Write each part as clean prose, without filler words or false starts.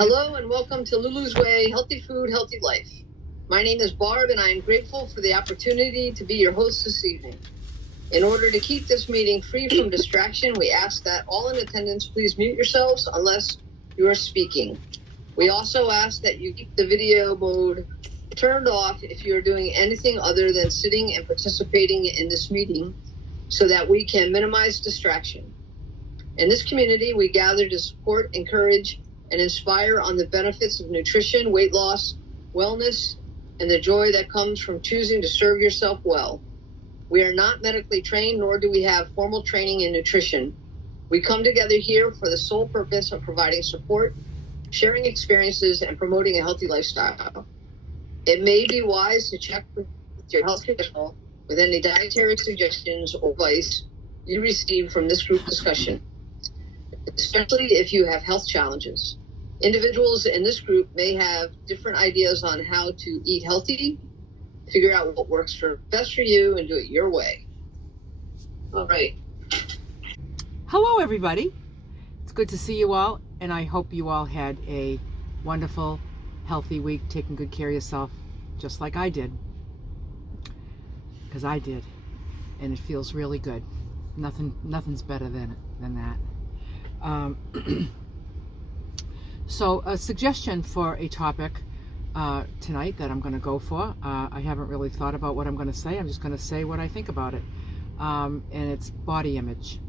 Hello and welcome to Lulu's Way, Healthy Food, Healthy Life. My name is Barb and I am grateful for the opportunity to be your host this evening. In order to keep this meeting free from distraction, we ask that all in attendance please mute yourselves unless you are speaking. We also ask that you keep the video mode turned off if you are doing anything other than sitting and participating in this meeting so that we can minimize distraction. In this community, we gather to support, encourage, and inspire on the benefits of nutrition, weight loss, wellness, and the joy that comes from choosing to serve yourself well. We are not medically trained, nor do we have formal training in nutrition. We come together here for the sole purpose of providing support, sharing experiences, and promoting a healthy lifestyle. It may be wise to check with your health professional with any dietary suggestions or advice you receive from this group discussion, especially if you have health challenges. Individuals in this group may have different ideas on how to eat healthy, figure out what works best for you, and do it your way. All right. Hello, everybody. It's good to see you all, and I hope you all had a wonderful, healthy week, taking good care of yourself, just like I did. Because I did, and it feels really good. Nothing's better than that. So a suggestion for a topic tonight that I'm going to go for. I haven't really thought about what I'm going to say. I'm just going to say what I think about it. And it's body image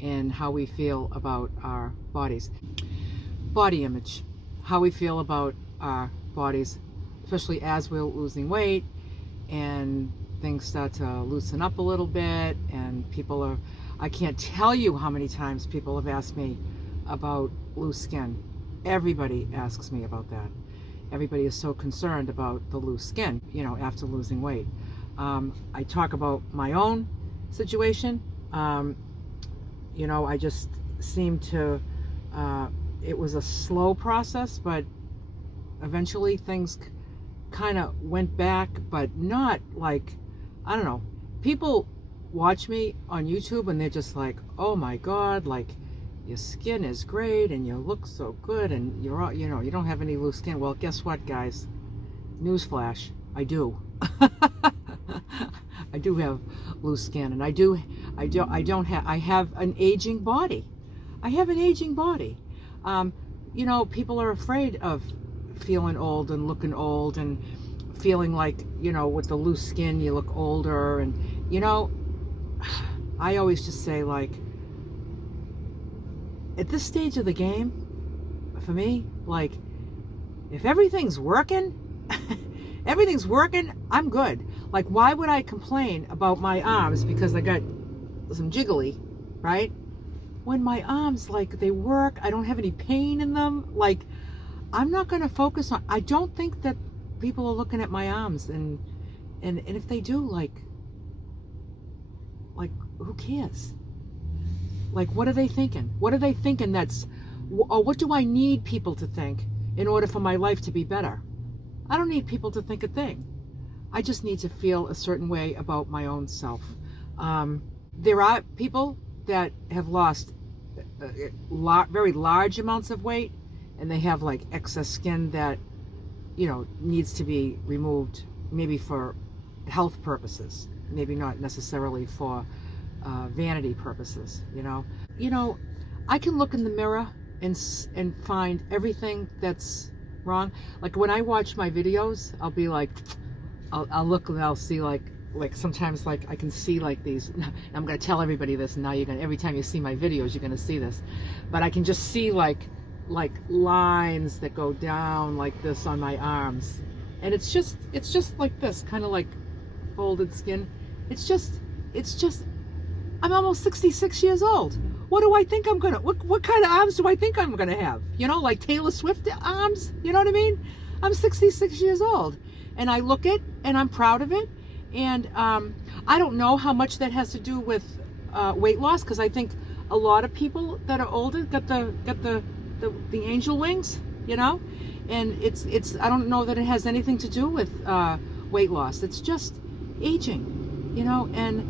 and how we feel about our bodies. Body image, how we feel about our bodies, especially as we're losing weight and things start to loosen up a little bit, and I can't tell you how many times people have asked me about loose skin. Everybody asks me about that. Everybody is so concerned about the loose skin, after losing weight. I talk about my own situation. I just seemed to, it was a slow process, but eventually things kind of went back, but not like, I don't know. People watch me on YouTube and they're just like, oh my God, like, your skin is great and you look so good and you're all, you don't have any loose skin. Well, guess what, guys? Newsflash, I do. I do have loose skin, and I have an aging body. I have an aging body. People are afraid of feeling old and looking old and feeling like, with the loose skin you look older, and I always just say, like, at this stage of the game, for me, like, if everything's working, I'm good. Like, why would I complain about my arms because I got some jiggly, right? When my arms, like, they work, I don't have any pain in them. Like, I'm not going to focus on, I don't think that people are looking at my arms, and if they do, like, who cares? Like, what are they thinking? What are they thinking or what do I need people to think in order for my life to be better? I don't need people to think a thing. I just need to feel a certain way about my own self. There are people that have lost very large amounts of weight, and they have, like, excess skin that, needs to be removed, maybe for health purposes, maybe not necessarily for vanity purposes. I can look in the mirror and find everything that's wrong. Like, when I watch my videos, I'll be like, I'll look and I'll see, like sometimes, like, I can see, like, these, I'm going to tell everybody this, and now every time you see my videos, you're going to see this, but I can just see like lines that go down like this on my arms, and it's just like this, kind of like folded skin. It's just I'm almost 66 years old. What do I think I'm gonna, what kind of arms do I think I'm gonna have? Like Taylor Swift arms? You know what I mean? I'm 66 years old, and I look it, and I'm proud of it, and I don't know how much that has to do with weight loss, because I think a lot of people that are older got the angel wings, and it's I don't know that it has anything to do with weight loss. It's just aging, and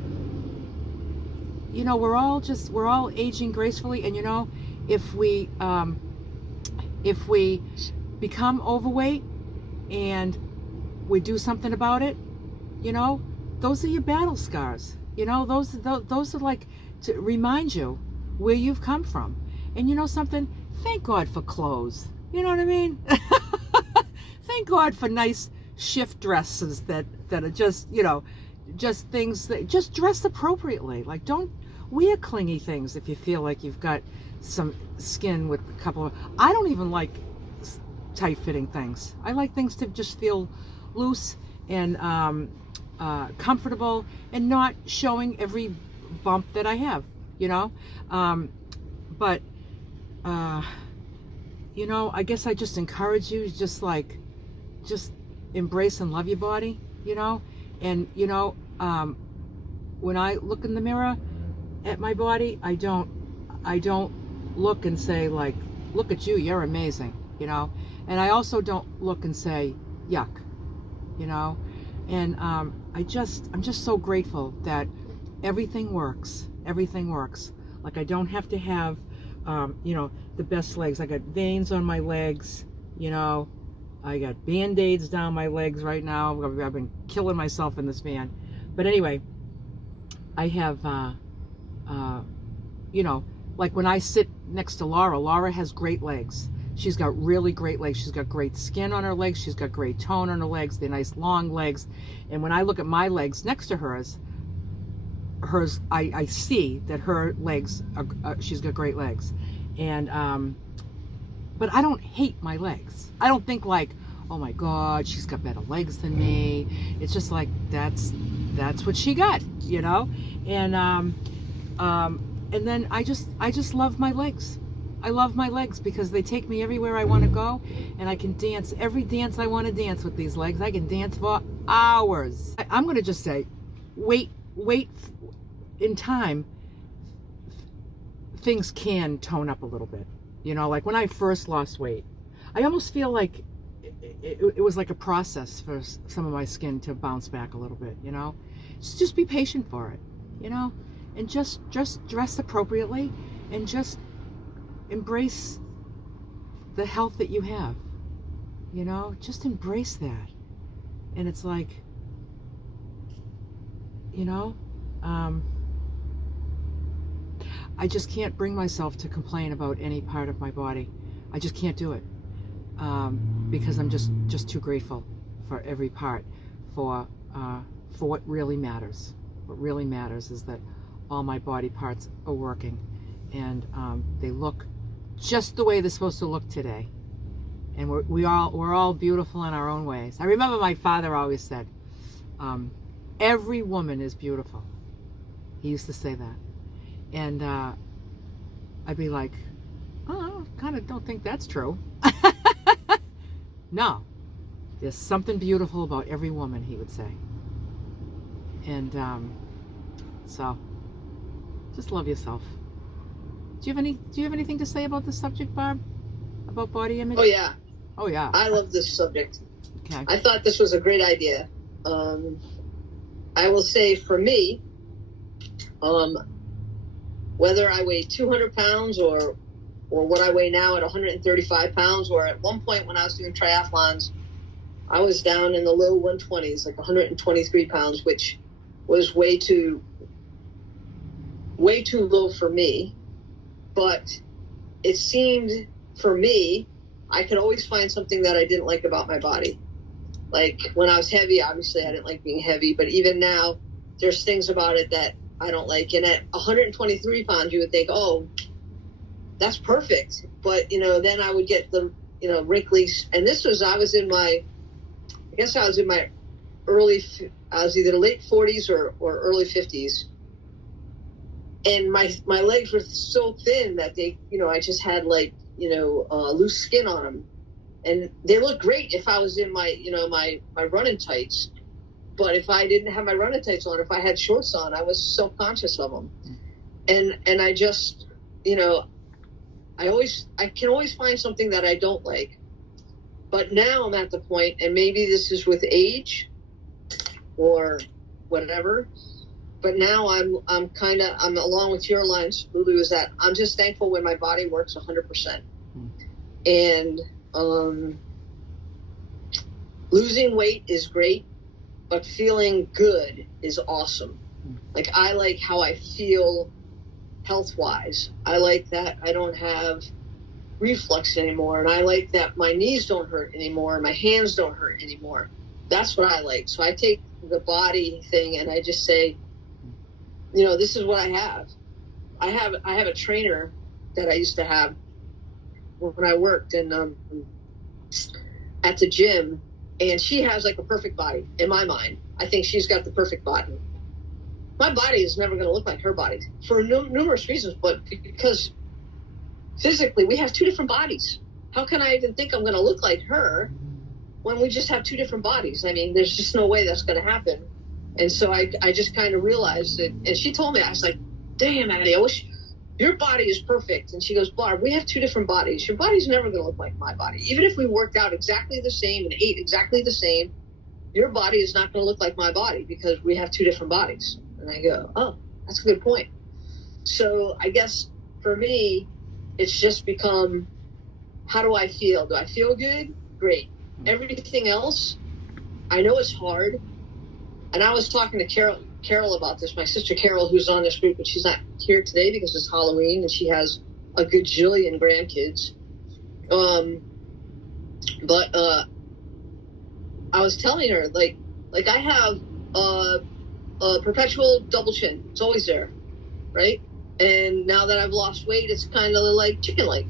we're all aging gracefully, and if we if we become overweight and we do something about it, you know, those are your battle scars. You know, those are like to remind you where you've come from. And you know something? Thank God for clothes. You know what I mean? Thank God for nice shift dresses that are just, you know, just things that just dress appropriately. Like, don't wear clingy things if you feel like you've got some skin with a couple of. I don't even like tight fitting things. I like things to just feel loose and comfortable and not showing every bump that I have, you know. But you know, I guess I just encourage you to just embrace and love your body, you know. And you know, when I look in the mirror at my body, I don't look and say like, look at you, you're amazing, you know. And I also don't look and say yuck, you know. And I'm just so grateful that everything works. Like, I don't have to have you know, the best legs. I got veins on my legs, you know. I got band-aids down my legs right now. I've been killing myself in this van. But anyway, I have you know, like when I sit next to Laura has great legs. She's got really great legs. She's got great skin on her legs. She's got great tone on her legs. They're nice long legs. And when I look at my legs next to hers, I see that her legs are, she's got great legs. And but I don't hate my legs. I don't think like, oh my God, she's got better legs than me. It's just like, that's what she got, you know. And then I just love my legs. I love my legs because they take me everywhere I want to go, and I can dance every dance I want to dance with these legs. I can dance for hours. I'm going to just say, wait in time, things can tone up a little bit. You know, like when I first lost weight, I almost feel like it was like a process for some of my skin to bounce back a little bit, you know. Just be patient for it, you know, and just dress appropriately and just embrace the health that you have, you know. Just embrace that. And it's like, you know, I just can't bring myself to complain about any part of my body. I just can't do it, because I'm just too grateful for every part, for what really matters. What really matters is that all my body parts are working, and they look just the way they're supposed to look today. And we're all beautiful in our own ways. I remember my father always said, every woman is beautiful. He used to say that. And I'd be like, oh, I kind of don't think that's true. No, there's something beautiful about every woman, he would say. And so just love yourself. Do you have anything to say about this subject, Barb? About body image? Oh yeah. Oh yeah. I love this subject. Okay. I thought this was a great idea. I will say for me, whether I weigh 200 pounds or what I weigh now at 135 pounds, or at one point when I was doing triathlons, I was down in the low 120s, like 123 pounds, which was way too low for me. But it seemed, for me, I could always find something that I didn't like about my body. Like when I was heavy, obviously I didn't like being heavy, but even now, there's things about it that I don't like. And at 123 pounds, you would think, oh, that's perfect. But, you know, then I would get the, you know, wrinkly. And this was, I was in my I was either late 40s or early 50s. And my legs were so thin that they, you know, I just had like, you know, loose skin on them. And they looked great if I was in my, you know, my running tights. But if I didn't have my running tights on, if I had shorts on, I was self-conscious of them. And I just, you know, I can always find something that I don't like. But now I'm at the point, and maybe this is with age or whatever, but now I'm along with your lines, Lulu, is that I'm just thankful when my body works 100%. And losing weight is great, but feeling good is awesome. Like, I like how I feel health-wise. I like that I don't have reflux anymore, and I like that my knees don't hurt anymore, and my hands don't hurt anymore. That's what I like. So I take the body thing and I just say, this is what I have. I have a trainer that I used to have when I worked at the gym, and she has like a perfect body in my mind. I think she's got the perfect body. My body is never going to look like her body for numerous reasons, but because physically we have two different bodies. How can I even think I'm going to look like her when we just have two different bodies? I mean, there's just no way that's going to happen. And so I just kind of realized it. And she told me, I was like, damn, Addie, I wish your body is perfect. And she goes, Barb, we have two different bodies. Your body's never going to look like my body. Even if we worked out exactly the same and ate exactly the same, your body is not going to look like my body because we have two different bodies. And I go, oh, that's a good point. So I guess for me, it's just become, how do I feel? Do I feel good? Great. Everything else, I know it's hard. And I was talking to Carol about this, my sister Carol, who's on this group, but she's not here today because it's Halloween and she has a gajillion grandkids. But I was telling her, like I have a perpetual double chin. It's always there, right? And now that I've lost weight, it's kind of like chicken leg.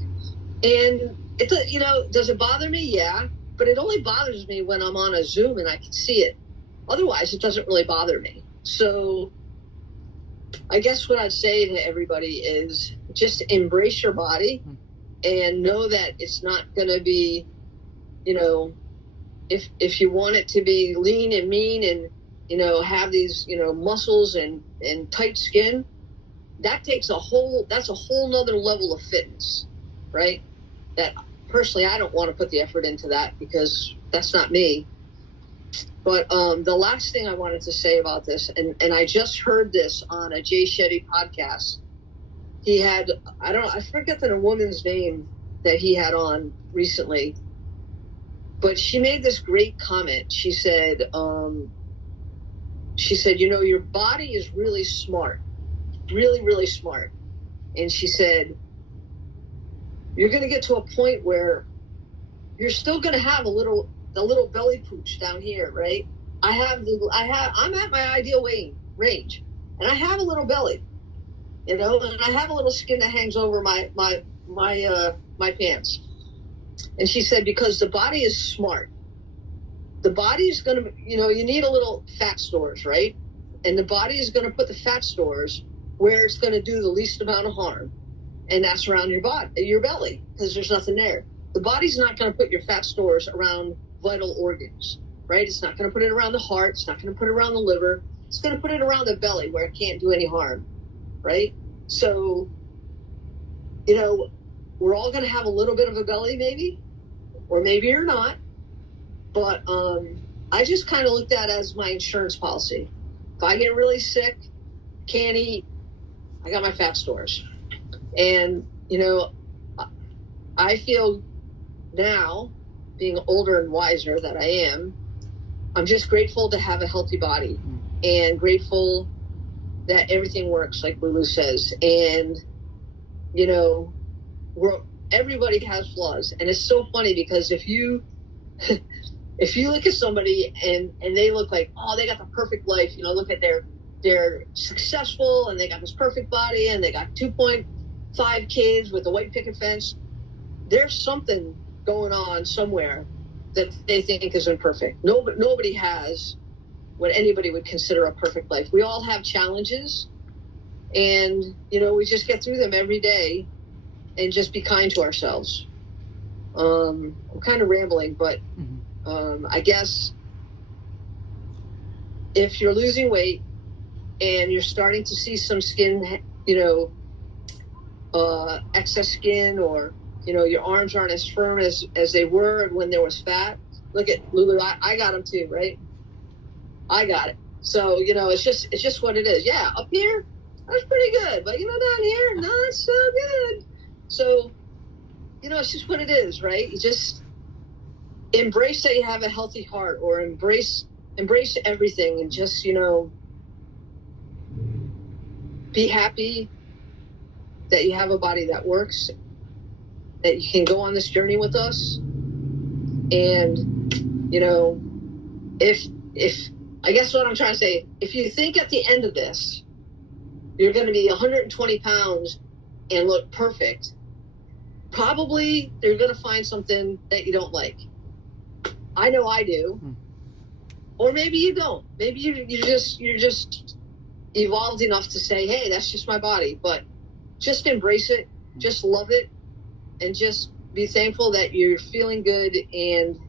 And does it bother me? Yeah, but it only bothers me when I'm on a Zoom and I can see it. Otherwise, it doesn't really bother me. So I guess what I'd say to everybody is just embrace your body and know that it's not going to be, if you want it to be lean and mean and, have these, muscles and tight skin, that's a whole nother level of fitness, right? That personally, I don't want to put the effort into that because that's not me. But the last thing I wanted to say about this, and I just heard this on a Jay Shetty podcast. He had, I forget the woman's name that he had on recently, but she made this great comment. She said, your body is really smart, really, really smart. And she said, you're going to get to a point where you're still going to have the little belly pooch down here, right? I'm at my ideal range, and I have a little belly, and I have a little skin that hangs over my pants. And she said, because the body is smart. The body is going to, you need a little fat stores, right? And the body is going to put the fat stores where it's going to do the least amount of harm. And that's around your belly, because there's nothing there. The body's not going to put your fat stores around vital organs, right? It's not going to put it around the heart. It's not going to put it around the liver. It's going to put it around the belly where it can't do any harm, right? So, we're all going to have a little bit of a belly maybe, or maybe you're not. But I just kind of looked at it as my insurance policy. If I get really sick, can't eat, I got my fat stores. And, I feel now, being older and wiser that I am, I'm just grateful to have a healthy body and grateful that everything works, like Lulu says. And, everybody has flaws. And it's so funny because if you look at somebody and they look like, oh, they got the perfect life, look at they're successful and they got this perfect body and they got 2.5 kids with a white picket fence. There's something going on somewhere that they think is imperfect. Nobody has what anybody would consider a perfect life. We all have challenges, and we just get through them every day and just be kind to ourselves. I'm kind of rambling, but I guess if you're losing weight and you're starting to see some skin, excess skin, or your arms aren't as firm as they were when there was fat. Look at Lulu. I got them too, right? I got it. So it's just what it is. Yeah, up here that's pretty good, but down here not so good. So it's just what it is, right? You just embrace that you have a healthy heart, or embrace everything, and just, be happy that you have a body that works, that you can go on this journey with us. And, if I guess what I'm trying to say, if you think at the end of this, you're going to be 120 pounds and look perfect, probably you're going to find something that you don't like. I know I do. Or maybe you don't. Maybe you're just evolved enough to say, hey, that's just my body. But just embrace it, just love it, and just be thankful that you're feeling good and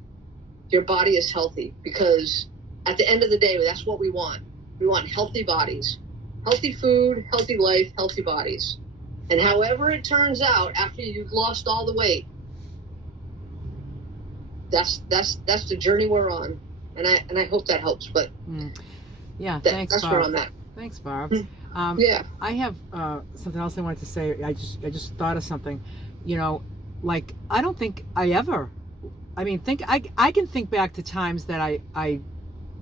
your body is healthy. Because at the end of the day, that's what we want. We want healthy bodies, healthy food, healthy life, healthy bodies. And however it turns out after you've lost all the weight, that's the journey we're on. And I hope that helps. But yeah, thanks, that's Barb. where I'm at. Thanks, Barb. Yeah. I have something else I wanted to say. I just thought of something. Like, I don't think I ever. I can think back to times that I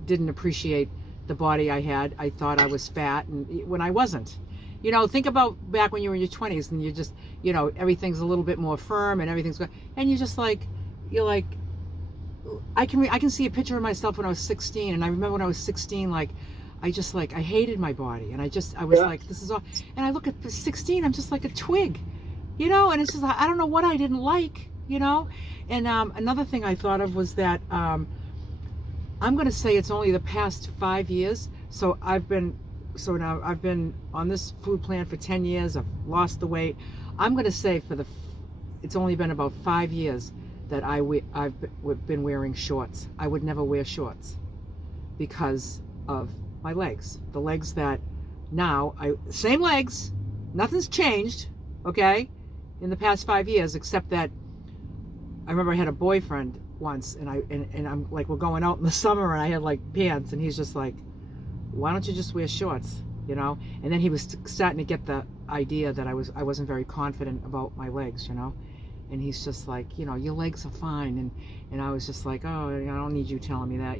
didn't appreciate the body I had. I thought I was fat, and when I wasn't. Think about back when you were in your 20s and you're just, everything's a little bit more firm and everything's good, and you're just like, I can see a picture of myself when I was 16, and I remember when I was 16, like, I hated my body, and I was like, this is all, and I look at 16, I'm just like a twig, and it's just, I don't know what I didn't like, and another thing I thought of was that, I'm going to say it's only the past 5 years, so now I've been on this food plan for 10 years, I've lost the weight. I'm going to say it's only been about 5 years that I've been wearing shorts. I would never wear shorts because of my legs. The legs that now, same legs, nothing's changed, okay, in the past 5 years, except that I remember I had a boyfriend once, and I'm like, we're going out in the summer, and I had like pants, and he's just like, why don't you just wear shorts, and then he was starting to get the idea that I wasn't very confident about my legs, and he's just like, your legs are fine, and I was just like, oh, I don't need you telling me that,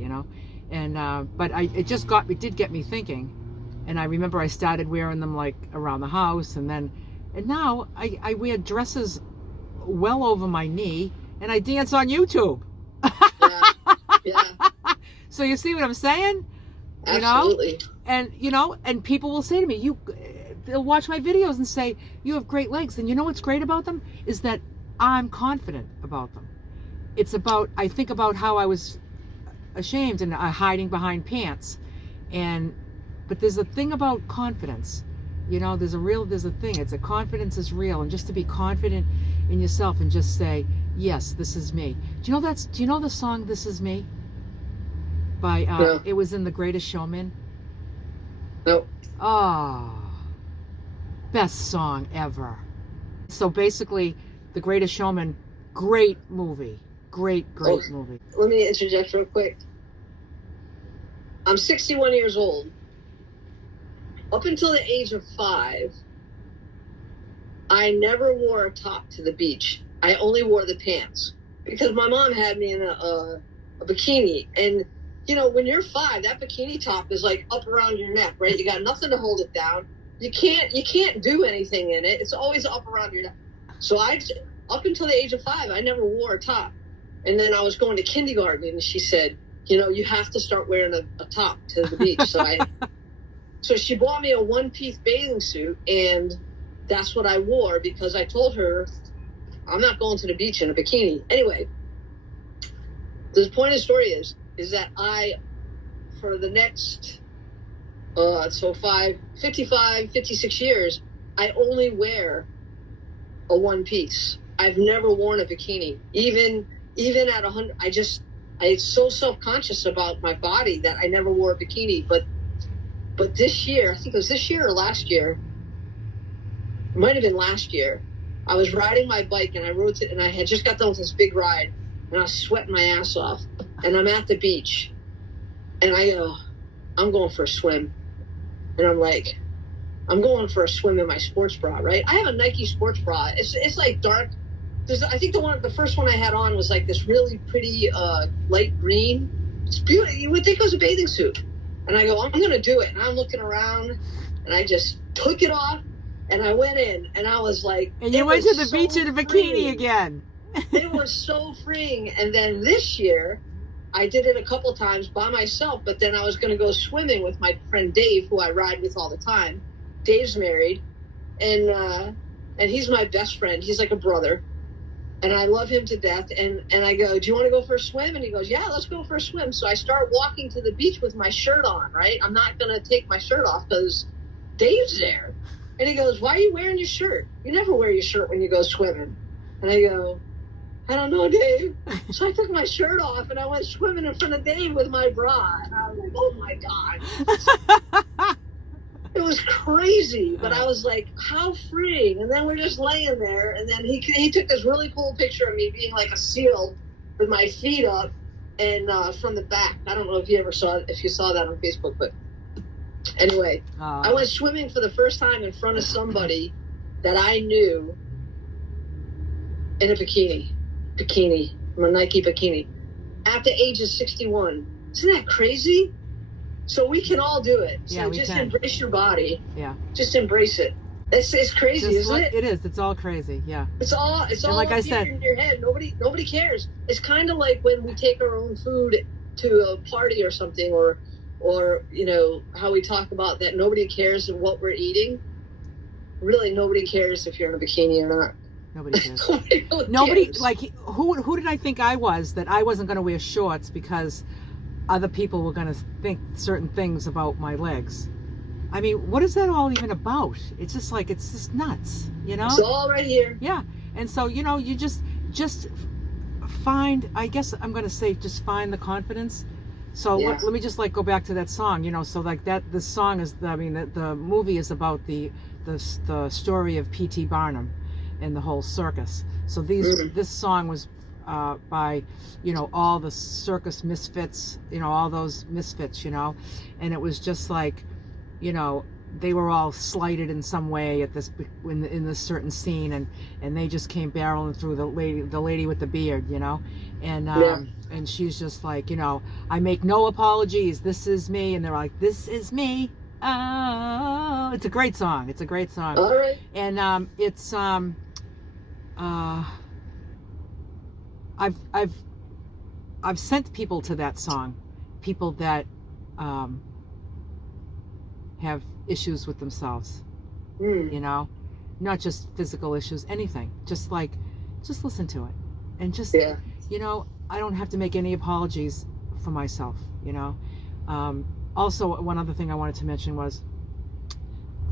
and but it did get me thinking, and I remember I started wearing them like around the house, and now I wear dresses well over my knee, and I dance on YouTube. Yeah. So you see what I'm saying? Absolutely. And people will say to me, they'll watch my videos and say, you have great legs. And what's great about them is that I'm confident about them. It's about, I think about how I was ashamed and hiding behind pants. But there's a thing about confidence. There's a thing. It's a confidence is real. And just to be confident in yourself and just say, yes, this is me. Do you know the song, This Is Me? By It was in The Greatest Showman. Nope. Oh, best song ever. So basically, The Greatest Showman, great movie, great movie. Let me interject real quick. I'm 61 years old. Up until the age of 5, I never wore a top to the beach. I only wore the pants because my mom had me in a bikini, and when you're 5, that bikini top is like up around your neck, right? You got nothing to hold it down. You can't do anything in it. It's always up around your neck. So up until the age of 5, I never wore a top. And then I was going to kindergarten, and she said, you have to start wearing a top to the beach. So she bought me a one-piece bathing suit, and that's what I wore because I told her I'm not going to the beach in a bikini. Anyway, the point of the story is that I, for the next, 55, 56 years, I only wear a one piece. I've never worn a bikini. Even at 100, I'm so self-conscious about my body that I never wore a bikini. But this year, I think it was this year or last year, it might have been last year, I was riding my bike, and I had just got done with this big ride, and I was sweating my ass off. And I'm at the beach, and I go, I'm going for a swim. And I'm like, I'm going for a swim in my sports bra, right? I have a Nike sports bra. It's like dark I think the first one I had on was like this really pretty light green. It's beautiful. You would think it was a bathing suit. And I go, I'm going to do it. And I'm looking around, and I just took it off, and I went in, and I was like, and you went to the beach in a bikini again. It was so freeing. And then this year, I did it a couple times by myself, but then I was going to go swimming with my friend Dave, who I ride with all the time. Dave's married, and he's my best friend. He's like a brother. And I love him to death. And I go, do you want to go for a swim? And he goes, yeah, let's go for a swim. So I start walking to the beach with my shirt on, right? I'm not going to take my shirt off because Dave's there. And he goes, why are you wearing your shirt? You never wear your shirt when you go swimming. And I go, I don't know, Dave. So I took my shirt off and I went swimming in front of Dave with my bra. And I was like, oh my God. It was crazy, but I was like, how freeing. And then we're just laying there, and then he took this really cool picture of me being like a seal with my feet up and from the back. I don't know if you saw that on Facebook, but anyway, I went swimming for the first time in front of somebody that I knew in a bikini, a Nike bikini, at the age of 61. Isn't that crazy? So we can all do it. So just embrace your body. Yeah. Just embrace it. It's crazy, isn't it? It is. It's all crazy. Yeah. It's all like I said, in your head. Nobody cares. It's kind of like when we take our own food to a party or something, or you know how we talk about that nobody cares what we're eating. Really, nobody cares if you're in a bikini or not. Nobody cares. Nobody cares. Like who did I think I was that I wasn't going to wear shorts because other people were going to think certain things about my legs? I mean, what is that all even about? It's just like, it's just nuts, you know? It's all right here. Yeah. And so, you know, you just find, I guess I'm going to say, just find the confidence. So let me just like go back to that song, you know, so like the song is, I mean, the movie is about the story of P.T. Barnum and the whole circus. So this song was by, you know, all the circus misfits, you know, all those misfits, you know, and it was just like, you know, they were all slighted in some way at this in this certain scene, and they just came barreling through the lady with the beard, you know, and she's just like, you know, I make no apologies, this is me, and they're like, this is me. Oh, it's a great song. It's a great song. All right. And it's I've sent people to that song, people that have issues with themselves, you know, not just physical issues, anything, just listen to it, and just you know, I don't have to make any apologies for myself, you know. Also, one other thing I wanted to mention was,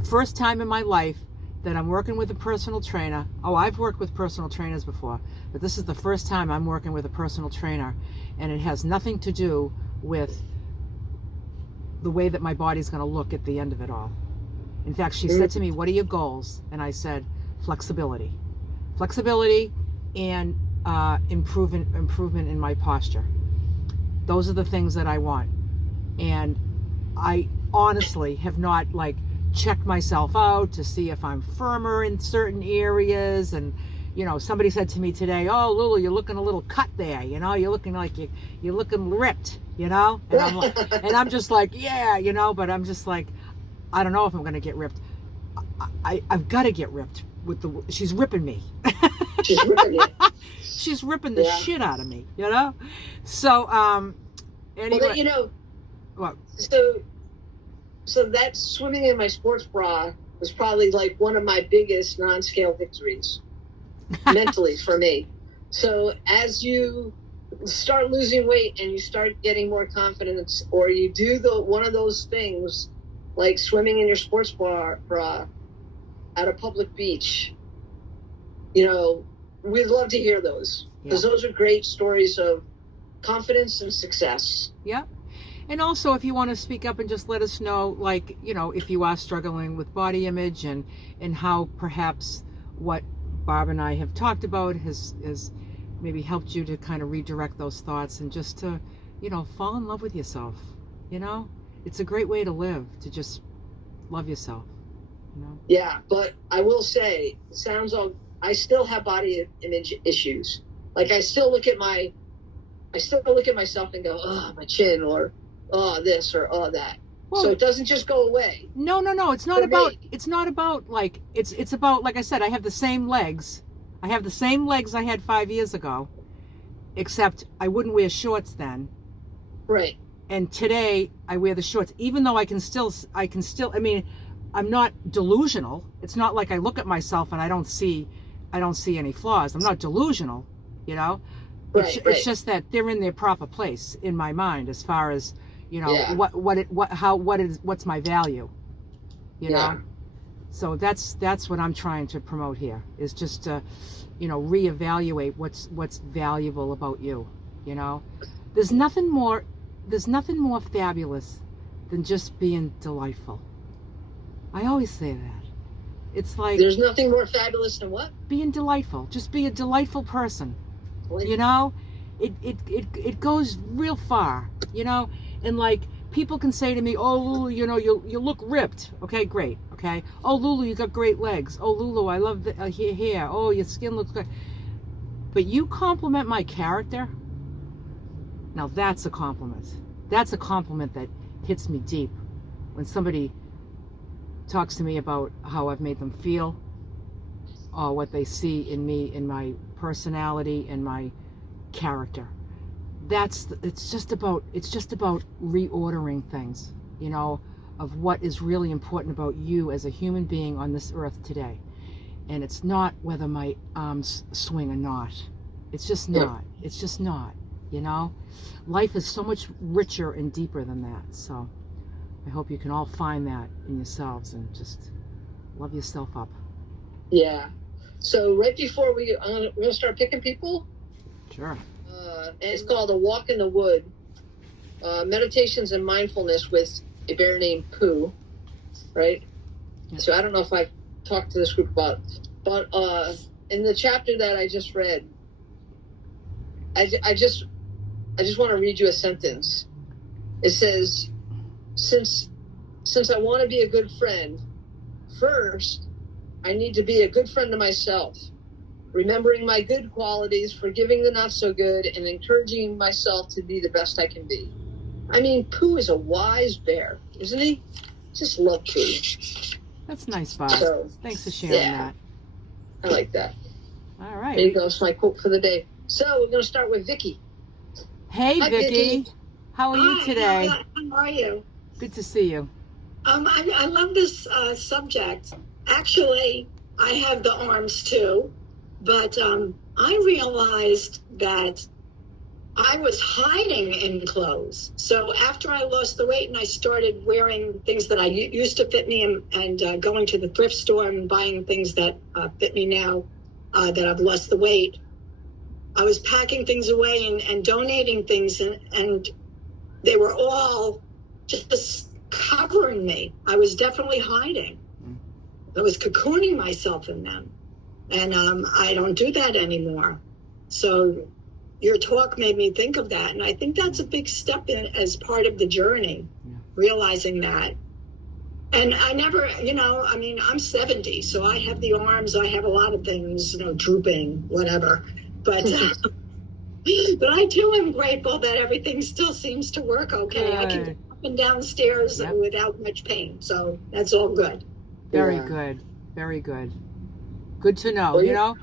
first time in my life that I'm working with a personal trainer. Oh, I've worked with personal trainers before, but this is the first time I'm working with a personal trainer, and it has nothing to do with the way that my body's going to look at the end of it all. In fact, she said to me, what are your goals? And I said, flexibility and improvement in my posture. Those are the things that I want. And I honestly have not like checked myself out to see if I'm firmer in certain areas. And you know, somebody said to me today, oh, Lulu, you're looking a little cut there, you know, you're looking like you're looking ripped, you know. And I'm like, and I'm just like, yeah, you know, but I'm just like, I don't know if I'm going to get ripped. I've got to get ripped she's ripping me. She's ripping you. She's ripping the shit out of me, you know. So anyway, well, you know, what? So that swimming in my sports bra was probably like one of my biggest non-scale victories mentally for me. So as you start losing weight and you start getting more confidence, or you do one of those things like swimming in your sports bra at a public beach, you know, we'd love to hear those, because those are great stories of confidence and success. Yeah. And also, if you want to speak up and just let us know, like, you know, if you are struggling with body image, and how perhaps what Barb and I have talked about has maybe helped you to kind of redirect those thoughts, and just to, you know, fall in love with yourself. You know, it's a great way to live, to just love yourself, you know. Yeah, but I will say, it sounds all I still have body image issues. Like I still look at myself and go, oh, my chin, or oh, this, or oh, that. Well, so it doesn't just go away. No. It's not about. It's not about like. It's about, like I said. I have the same legs. I have the same legs I had 5 years ago, except I wouldn't wear shorts then. Right. And today I wear the shorts, even though I can still. I mean, I'm not delusional. It's not like I look at myself and I don't see any flaws. I'm not delusional, you know. It's just that they're in their proper place in my mind, as far as, you know, what's my value, you know. So that's what I'm trying to promote here, is just to, you know, reevaluate what's valuable about you, you know. There's nothing more fabulous than just being delightful. I always say that. It's like, there's nothing more fabulous than what? Being delightful. Just be a delightful person. You know, it goes real far, you know. And like, people can say to me, oh, Lulu, you know, you look ripped. Okay, great. Okay. Oh, Lulu, you got great legs. Oh, Lulu, I love the hair. Oh, your skin looks good. But you compliment my character. Now that's a compliment. That's a compliment that hits me deep. When somebody talks to me about how I've made them feel, or what they see in me, in my personality and my character. It's just about reordering things, you know, of what is really important about you as a human being on this earth today. And it's not whether my arms swing or not. It's just not. It's just not, you know. Life is so much richer and deeper than that. So I hope you can all find that in yourselves and just love yourself up. Yeah. So right before we're going to start picking people. Sure. It's called A Walk in the Wood. Meditations and Mindfulness with a bear named Pooh. Right? Yeah. So I don't know if I've talked to this group about it, but in the chapter that I just read, I just want to read you a sentence. It says, since I want to be a good friend, first I need to be a good friend to myself, remembering my good qualities, forgiving the not so good, and encouraging myself to be the best I can be. I mean, Pooh is a wise bear, isn't he? Just love Pooh. That's nice, Bob. So, thanks for sharing that. I like that. All right. There you go. It's my quote for the day. So we're going to start with Vicky. Hey, Hi, Vicky. How are you today? How are you? Good to see you. I love this subject. Actually, I have the arms too, but I realized that I was hiding in clothes. So after I lost the weight and I started wearing things that I used to fit me, and going to the thrift store and buying things that fit me now that I've lost the weight, I was packing things away and donating things, and they were all just covering me. I was definitely hiding. I was cocooning myself in them. And I don't do that anymore. So your talk made me think of that. And I think that's a big step as part of the journey, realizing that. And I never, I'm 70, so I have the arms, I have a lot of things, drooping, whatever. But but I too am grateful that everything still seems to work okay. Good. I can go up and down stairs without much pain. So that's all good. Very good. Very good. Good to know. Well,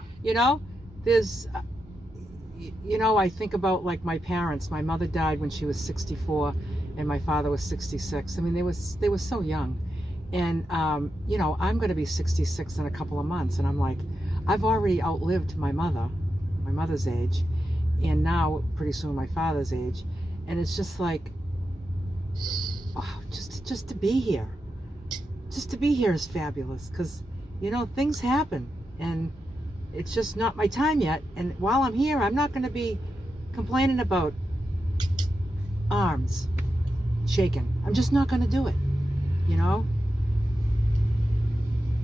there's, I think about like my parents. My mother died when she was 64 and my father was 66. I mean, they were so young. And, I'm going to be 66 in a couple of months. And I'm like, I've already outlived my mother's age. And now pretty soon my father's age. And it's just like, just to be here. Just to be here is fabulous. Because, things happen. And it's just not my time yet. And while I'm here, I'm not going to be complaining about arms shaking. I'm just not going to do it,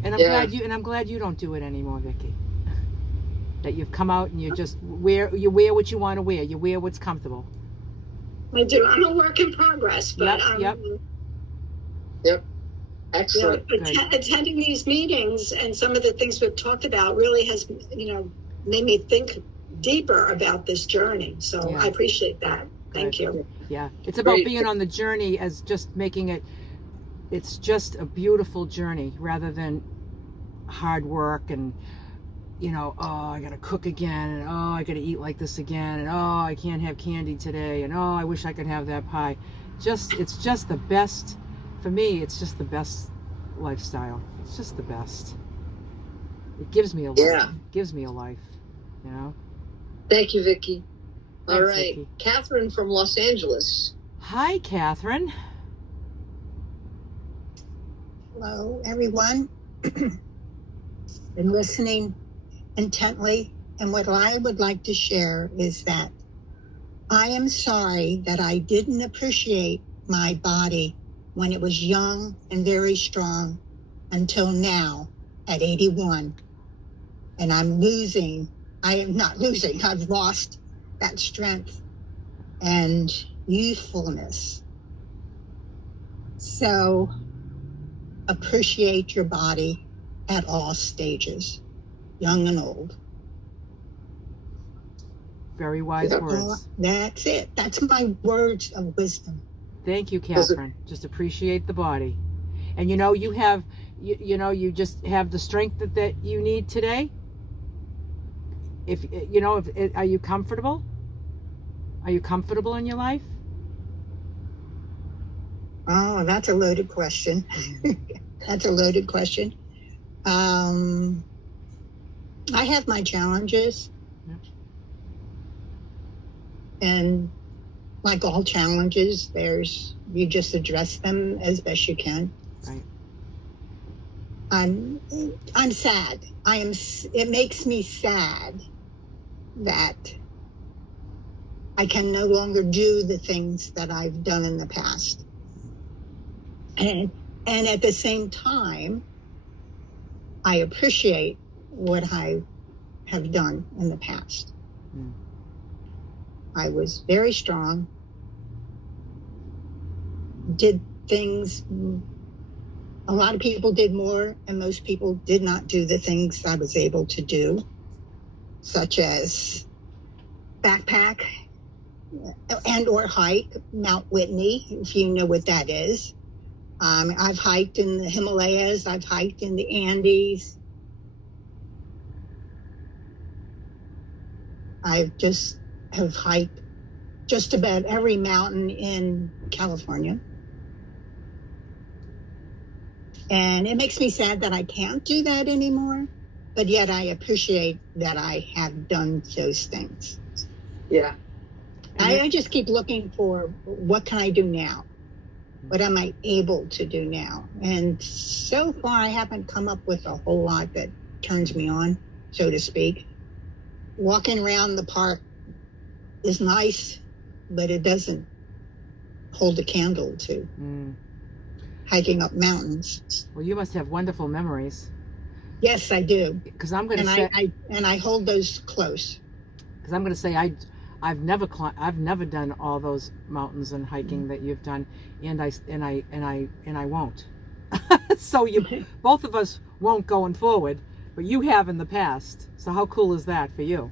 And I'm glad you don't do it anymore, Vicky. That you've come out and you just wear what you want to wear. You wear what's comfortable. I do. I'm a work in progress, but Yep. Excellent. Attending these meetings and some of the things we've talked about really has, made me think deeper about this journey. So Yeah. I appreciate that. Thank you. Yeah. It's about Great. being on the journey as just making it, it's just a beautiful journey rather than hard work and, oh, I got to cook again, and oh, I got to eat like this again, and oh, I can't have candy today, and oh, I wish I could have that pie. It's just the best, for me, it's just the best lifestyle. It's just the best. It gives me a life. Yeah. It gives me a life, Thank you, Vicki. All Thanks, right. Vicki. Catherine from Los Angeles. Hi, Catherine. Hello, everyone. Been listening intently, and what I would like to share is that I am sorry that I didn't appreciate my body when it was young and very strong until now at 81. And I am not losing, I've lost that strength and youthfulness. So appreciate your body at all stages, young and old. Very wise words. That's it. That's my words of wisdom. Thank you, Catherine. Just appreciate the body. And you have, you just have the strength that you need today. Are you comfortable? Are you comfortable in your life? Oh, that's a loaded question. That's a loaded question. I have my challenges. Yep. And like all challenges, you just address them as best you can. Right. I'm sad. It makes me sad that I can no longer do the things that I've done in the past. And at the same time, I appreciate what I have done in the past. Mm. I was very strong, did things, a lot of people did more, and most people did not do the things I was able to do, such as backpack and or hike Mount Whitney, if you know what that is. I've hiked in the Himalayas. I've hiked in the Andes. I just have hiked just about every mountain in California. And it makes me sad that I can't do that anymore, but yet I appreciate that I have done those things. Yeah. I just keep looking for what can I do now? What am I able to do now? And so far, I haven't come up with a whole lot that turns me on, so to speak. Walking around the park is nice, but it doesn't hold a candle to hiking up mountains. Well, you must have wonderful memories. Yes, I do. Because I'm going to say, I hold those close. Because I'm going to say I've never done all those mountains and hiking that you've done, and I won't. So both of us won't going forward, but you have in the past. So how cool is that for you?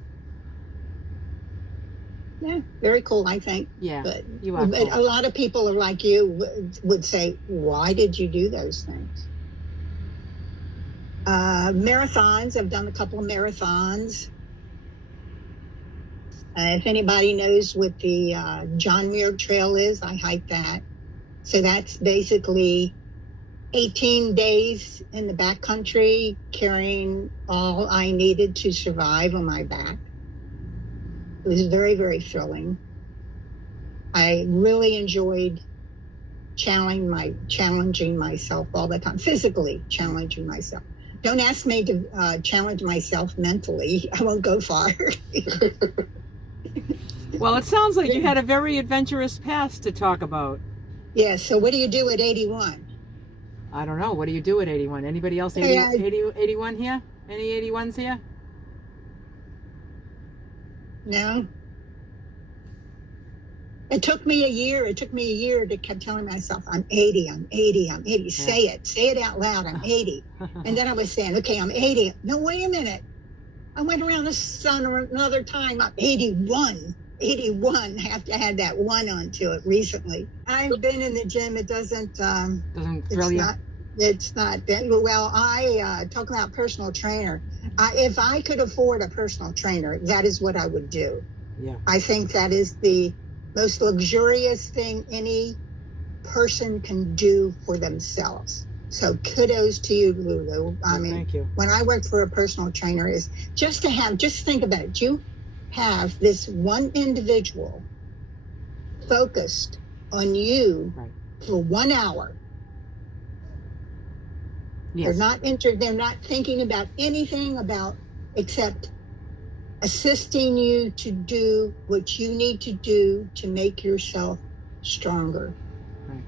Yeah, very cool, I think. Yeah, but you are cool. A lot of people are like you would say, why did you do those things? Marathons, I've done a couple of marathons. If anybody knows what the John Muir Trail is, I hiked that. So that's basically 18 days in the backcountry, carrying all I needed to survive on my back. It was very, very thrilling. I really enjoyed challenging myself all the time, physically challenging myself. Don't ask me to challenge myself mentally. I won't go far. Well, it sounds like you had a very adventurous past to talk about. Yeah, so what do you do at 81? I don't know. What do you do at 81? Anybody else 81 here? Any 81s here? No? It took me a year. It took me a year to keep telling myself, I'm 80, I'm 80, I'm 80. Say it out loud. I'm 80. And then I was saying, okay, I'm 80. No, wait a minute. I went around the sun another time. I'm 81. 81. I have to add that one onto it recently. I've been in the gym. It doesn't thrill you? It's not that well. I talk about personal trainer. If I could afford a personal trainer, that is what I would do. Yeah. I think that is the most luxurious thing any person can do for themselves. So kudos to you, Lulu. I mean, thank you. When I worked for a personal trainer, is just think about it. You have this one individual focused on you for 1 hour. Yes. They're not thinking about anything except assisting you to do what you need to do to make yourself stronger. Right.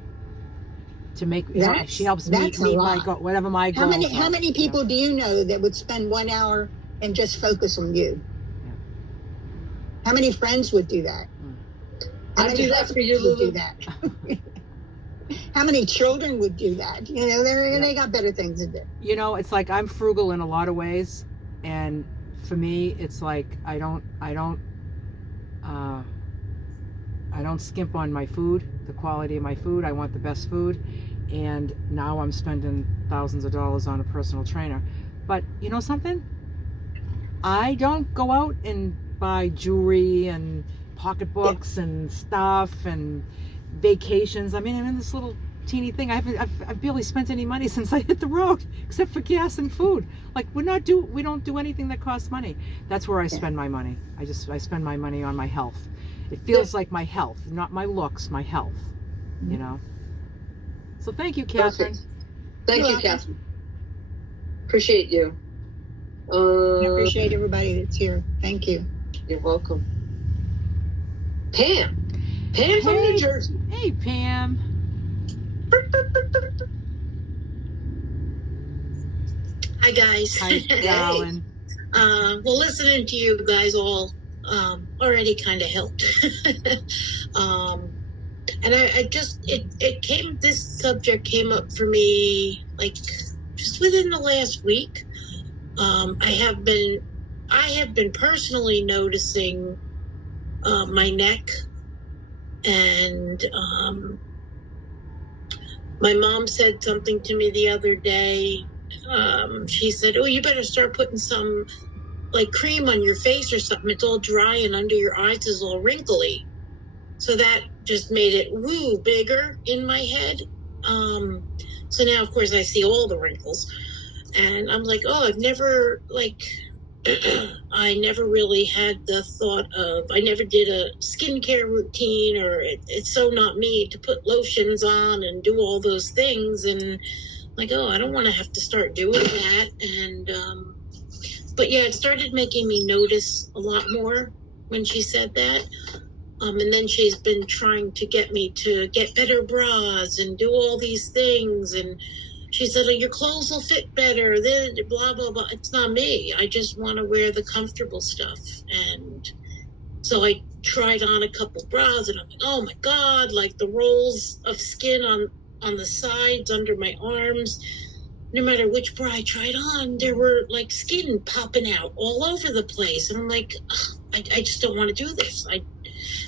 To make she helps me meet my goal, whatever my goals are. How many people do you know that would spend 1 hour and just focus on you? Yeah. How many friends would do that? I'd do that for you, Lulu. Do that. How many children would do that? You know, they got better things to do. You know, it's like I'm frugal in a lot of ways, and for me, it's like I don't skimp on my food, the quality of my food. I want the best food, and now I'm spending thousands of dollars on a personal trainer. But you know something? I don't go out and buy jewelry and pocketbooks and stuff and vacations. I mean, I'm in this little teeny thing. I've barely spent any money since I hit the road, except for gas and food. Like we don't do anything that costs money. That's where I spend my money. I spend my money on my health. It feels like my health, not my looks, my health. You know. So thank you, Catherine. Perfect. Thank you, Catherine. Appreciate you. I appreciate everybody that's here. Thank you. You're welcome. Pam from New Jersey. Hey, Pam. Hi, guys. Hi, darling. Well, listening to you guys all already kind of helped. And this subject came up for me like just within the last week. I have been personally noticing my neck, and my mom said something to me the other day. She said, "Oh, you better start putting some like cream on your face or something. It's all dry and under your eyes is all wrinkly." So that just made it bigger in my head. So now, of course, I see all the wrinkles, and I'm like, oh, I've never I never really had the thought of, I never did a skincare routine, or it's so not me to put lotions on and do all those things. And like, oh, I don't want to have to start doing that. And, but yeah, it started making me notice a lot more when she said that. And then she's been trying to get me to get better bras and do all these things. And she said, oh, your clothes will fit better, then blah, blah, blah. It's not me. I just want to wear the comfortable stuff. And so I tried on a couple bras, and I'm like, oh, my God, like the rolls of skin on the sides under my arms. No matter which bra I tried on, there were like skin popping out all over the place. And I'm like, I just don't want to do this.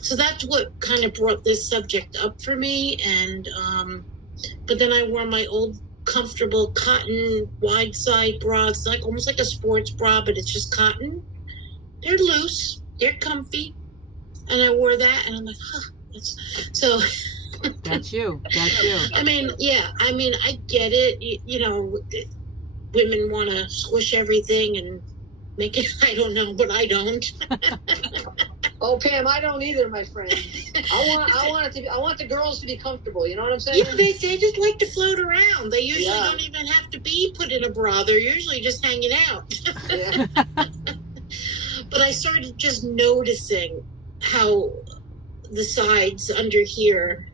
So that's what kind of brought this subject up for me. And but then I wore my old comfortable cotton wide side bras, like almost like a sports bra, but it's just cotton. They're loose, they're comfy, and I wore that, and I'm like, so that's you. I mean, yeah, I get it. You know, women want to squish everything and make it, I don't know, but I don't. Oh, Pam, I don't either, my friend. I want the girls to be comfortable. You know what I'm saying? Yeah, they just like to float around. They usually don't even have to be put in a bra. They're usually just hanging out. Yeah. But I started just noticing how the sides under here,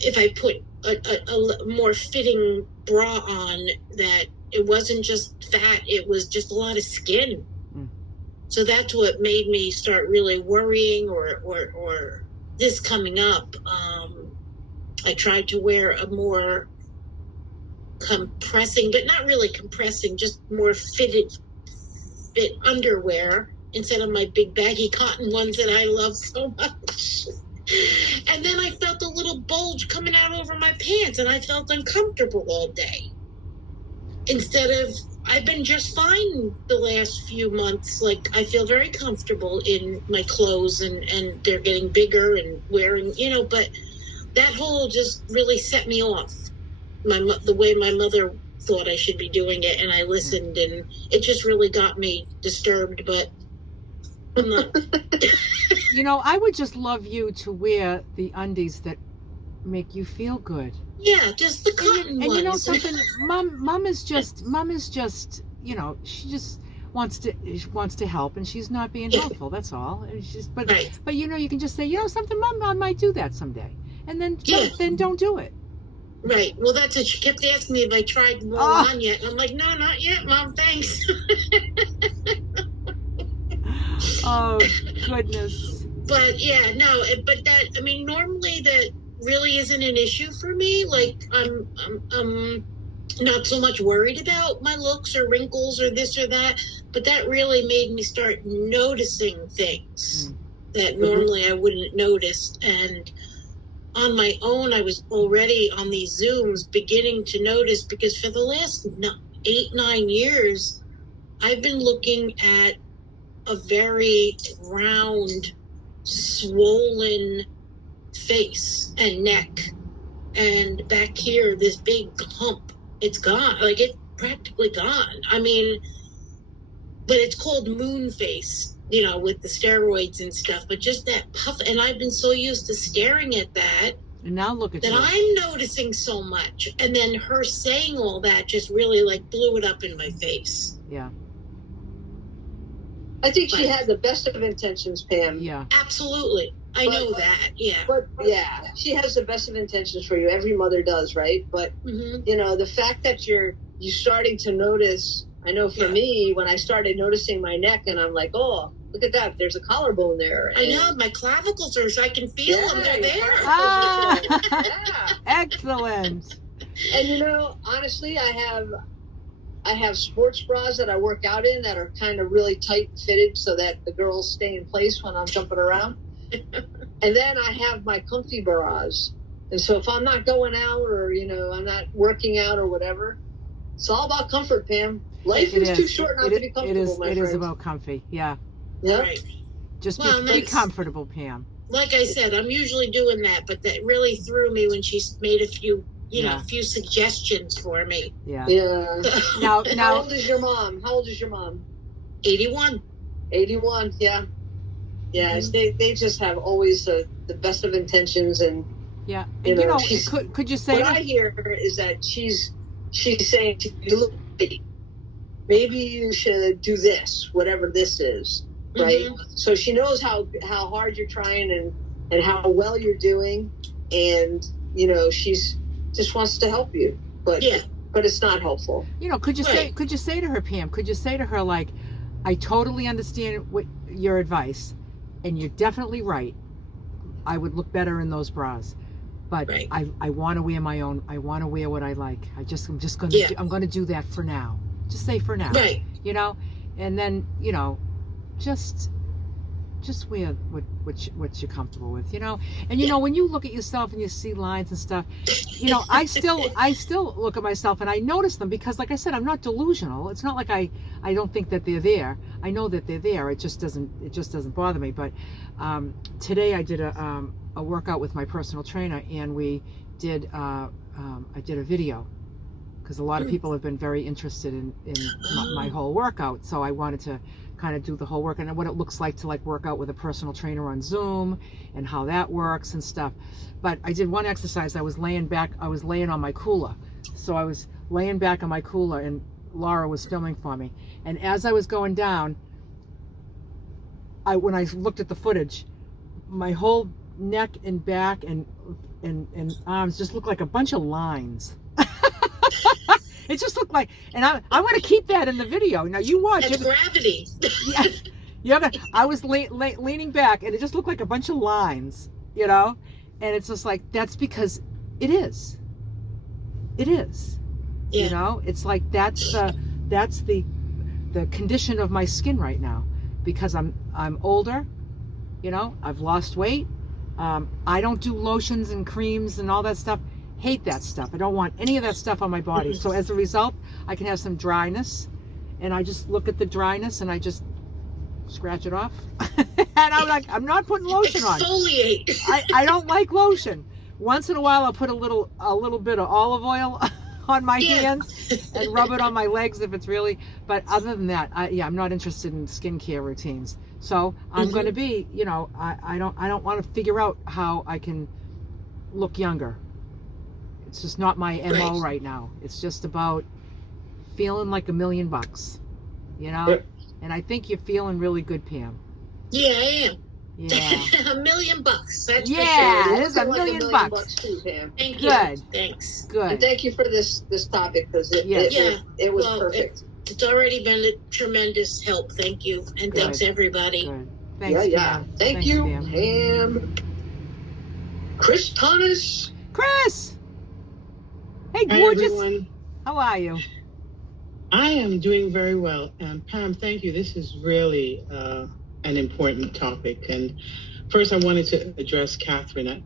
if I put a more fitting bra on, that it wasn't just fat, it was just a lot of skin. So that's what made me start really worrying or this coming up, I tried to wear a more compressing, but not really compressing, just more fit underwear instead of my big baggy cotton ones that I love so much. And then I felt a little bulge coming out over my pants, and I felt uncomfortable all day. Instead of, I've been just fine the last few months. Like, I feel very comfortable in my clothes, and they're getting bigger and wearing, but that whole just really set me off. The way my mother thought I should be doing it, and I listened, and it just really got me disturbed, but I'm not. I would just love you to wear the undies that make you feel good. Yeah, just the cotton ones. And something, mom is just, she just wants to help, and she's not being helpful. That's all. But you can just say, something, mom might do that someday, and then don't do it. Right. Well, that's it. She kept asking me if I tried them all on yet, and I'm like, no, not yet, Mom. Thanks. Oh goodness. But yeah, no. But normally that really isn't an issue for me. Like, I'm not so much worried about my looks or wrinkles or this or that, but that really made me start noticing things that normally I wouldn't notice. And on my own, I was already on these Zooms beginning to notice, because for the last 8-9 years, I've been looking at a very round, swollen face and neck, and back here, this big hump. It's gone. Like, it's practically gone. I mean, but it's called moon face, with the steroids and stuff, but just that puff. And I've been so used to staring at that. And now look at that you. I'm noticing so much. And then her saying all that just really blew it up in my face. Yeah. I think she had the best of intentions, Pam. Yeah. Absolutely. I know that. Yeah. But yeah, she has the best of intentions for you. Every mother does, right? But the fact that you're starting to notice. I know for me, when I started noticing my neck, and I'm like, oh, look at that. There's a collarbone there. And I know. My clavicles I can feel them. They're there. Yeah. Excellent. And honestly, I have sports bras that I work out in that are kind of really tight fitted so that the girls stay in place when I'm jumping around. And then I have my comfy bras. And so if I'm not going out, or, I'm not working out or whatever, it's all about comfort, Pam. Life is too short not to be comfortable, It is about comfy, yeah. Yeah. Right. Just be comfortable, Pam. Like I said, I'm usually doing that, but that really threw me when she made a few suggestions for me. Yeah. Yeah. Now, how old is your mom? 81. 81, yeah. Yeah, they just have always the best of intentions, and yeah. And could you say what I hear is that she's saying to you, look, maybe you should do this, whatever this is, right? Mm-hmm. So she knows how hard you're trying and how well you're doing, and she's just wants to help you, but it's not helpful. Could you say to her, Pam? Could you say to her, like, I totally understand your advice, and you're definitely right. I would look better in those bras. But I want to wear my own. I want to wear what I like. I'm just going to. I'm going to do that for now. Just say for now. Right. And then just wear what you're comfortable with. And when you look at yourself and you see lines and stuff, I still look at myself and I notice them, because, like I said, I'm not delusional. It's not like I don't think that they're there. I know that they're there. It just doesn't bother me. But today I did a workout with my personal trainer, and we did I did a video, because a lot of people have been very interested in my whole workout. So I wanted to kind of do the whole work and what it looks like to work out with a personal trainer on Zoom and how that works and stuff. But I did one exercise. I was laying on my cooler. So I was laying back on my cooler, and Laura was filming for me. And as I was going down, when I looked at the footage, my whole neck and back and arms just looked like a bunch of lines. It just looked like, and I want to keep that in the video. Now you watch. That's gravity. Yeah, I was leaning back, and it just looked like a bunch of lines. you know? And it's just like, that's because it is. It is. Yeah. You know, it's like that's the condition of my skin right now, because I'm older, you know, I've lost weight. I don't do lotions and creams and all that stuff. Hate that stuff. I don't want any of that stuff on my body. So as a result, I can have some dryness, and I just look at the dryness and I just scratch it off. And I'm like, I'm not putting lotion on. Exfoliate. I don't like lotion. Once in a while, I'll put a little bit of olive oil on my hands and rub it on my legs if it's really. But other than that, I'm not interested in skincare routines. So I'm going to be, you know, I don't want to figure out how I can look younger. It's just not my MO right now. It's just about feeling like $1 million, you know. Yep. And I think you're feeling really good, Pam. Yeah, I am. Yeah. $1 million. That's for sure. Yeah, it is Looking $1 like million $1 million bucks. too, Pam. Thank you. Good. Thanks. Good. And thank you for this topic, because it was Well, perfect. It's already been a tremendous help. Thank you. And Good. thanks, everybody. Good. Thanks, Yeah. Pam. Thank Thanks, you, Pam. Pam. Chris Thomas. Chris! Hey, Hi, gorgeous. everyone. How are you? I am doing very well. And Pam, thank you. This is really an important topic. And first, I wanted to address Catherine.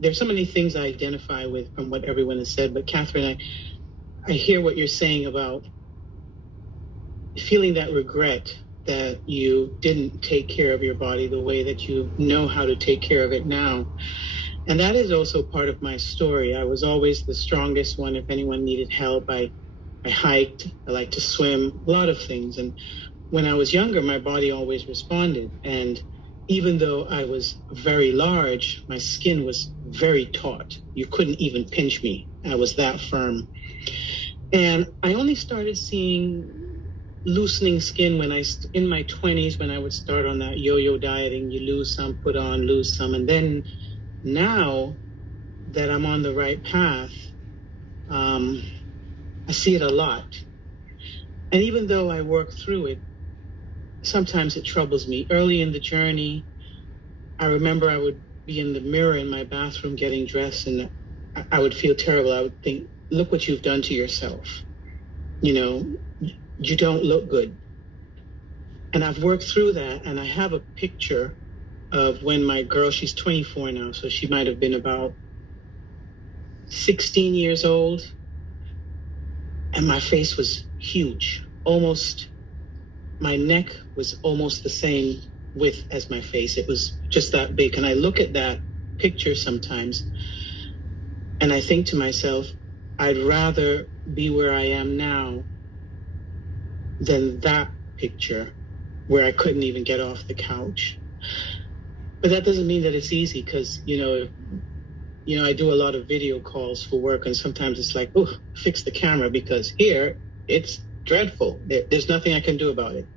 There's so many things I identify with from what everyone has said. But Catherine, I hear what you're saying about feeling that regret that you didn't take care of your body the way that you know how to take care of it now. And that is also part of my story. I was always the strongest one. If anyone needed help, I hiked, I liked to swim, a lot of things. And when I was younger, my body always responded. And even though I was very large, my skin was very taut. You couldn't even pinch me. I was that firm. And I only started seeing loosening skin when in my 20s, when I would start on that yo-yo dieting. You lose some, put on, lose some. And then now that I'm on the right path, I see it a lot. And even though I work through it, sometimes it troubles me. Early in the journey, I remember I would be in the mirror in my bathroom getting dressed, and I would feel terrible. I would think, look what you've done to yourself. You know, you don't look good. And I've worked through that, and I have a picture of when my girl, she's 24 now, so she might have been about 16 years old. And my face was huge. Almost, my neck was almost the same width as my face. It was just that big. And I look at that picture sometimes, and I think to myself, I'd rather be where I am now than that picture where I couldn't even get off the couch. But that doesn't mean that it's easy, because, you know, I do a lot of video calls for work, and sometimes it's like, oh, fix the camera, because here it's dreadful. There's nothing I can do about it.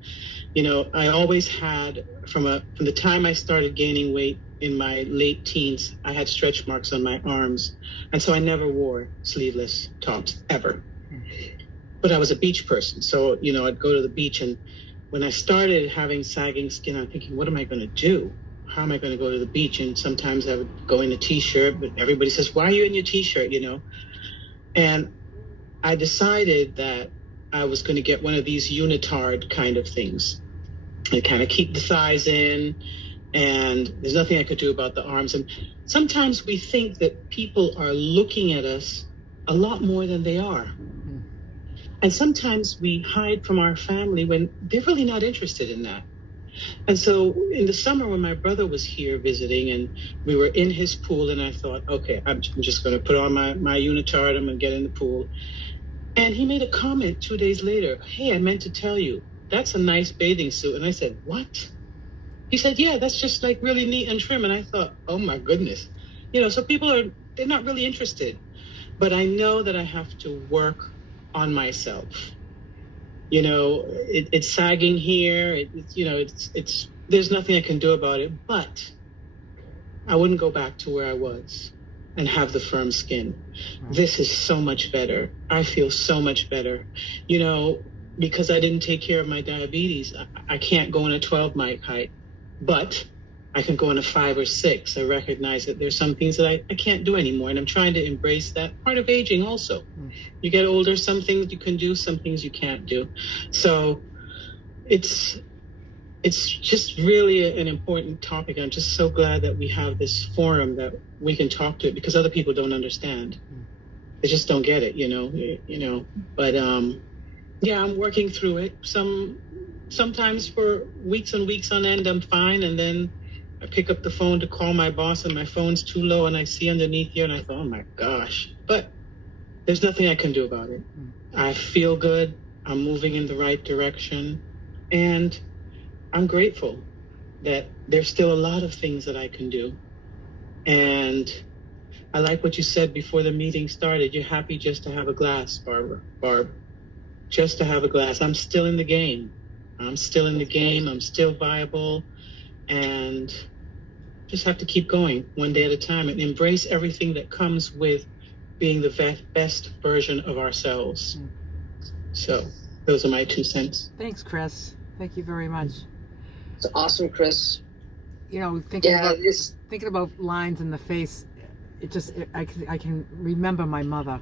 You know, I always had, from the time I started gaining weight in my late teens, I had stretch marks on my arms. And so I never wore sleeveless tops, ever. But I was a beach person. So, you know, I'd go to the beach, and when I started having sagging skin, I'm thinking, what am I going to do? How am I going to go to the beach? And sometimes I would go in a t-shirt, but everybody says, why are you in your t-shirt, you know? And I decided that I was going to get one of these unitard kind of things and kind of keep the thighs in, and there's nothing I could do about the arms. And sometimes we think that people are looking at us a lot more than they are. And sometimes we hide from our family when they're really not interested in that. And so in the summer, when my brother was here visiting, and we were in his pool, and I thought, okay, I'm just going to put on my unitard, I'm going to get in the pool. And he made a comment 2 days later, hey, I meant to tell you, that's a nice bathing suit. And I said, what? He said, yeah, that's just like really neat and trim. And I thought, oh my goodness. You know, so they're not really interested. But I know that I have to work on myself. You know, it's sagging here. There's nothing I can do about it, but I wouldn't go back to where I was and have the firm skin. Right. This is so much better. I feel so much better, you know, because I didn't take care of my diabetes. I can't go on a 12 mic hike, but I can go on a 5 or 6. I recognize that there's some things that I can't do anymore. And I'm trying to embrace that part of aging also. You get older, some things you can do, some things you can't do. So it's just really an important topic. I'm just so glad that we have this forum that we can talk to it, because other people don't understand. They just don't get it, you know. But yeah, I'm working through it. Sometimes for weeks and weeks on end, I'm fine, and then I pick up the phone to call my boss, and my phone's too low, and I see underneath here, and I thought, oh my gosh. But there's nothing I can do about it. I feel good. I'm moving in the right direction, and I'm grateful that there's still a lot of things that I can do. And I like what you said before the meeting started. You're happy just to have a glass, Barb. Just to have a glass. I'm still in the game. I'm still viable, and just have to keep going one day at a time and embrace everything that comes with being the best version of ourselves. So those are my 2 cents. Thanks, Chris. Thank you very much. It's awesome, Chris. You know, thinking about lines in the face, I can remember my mother.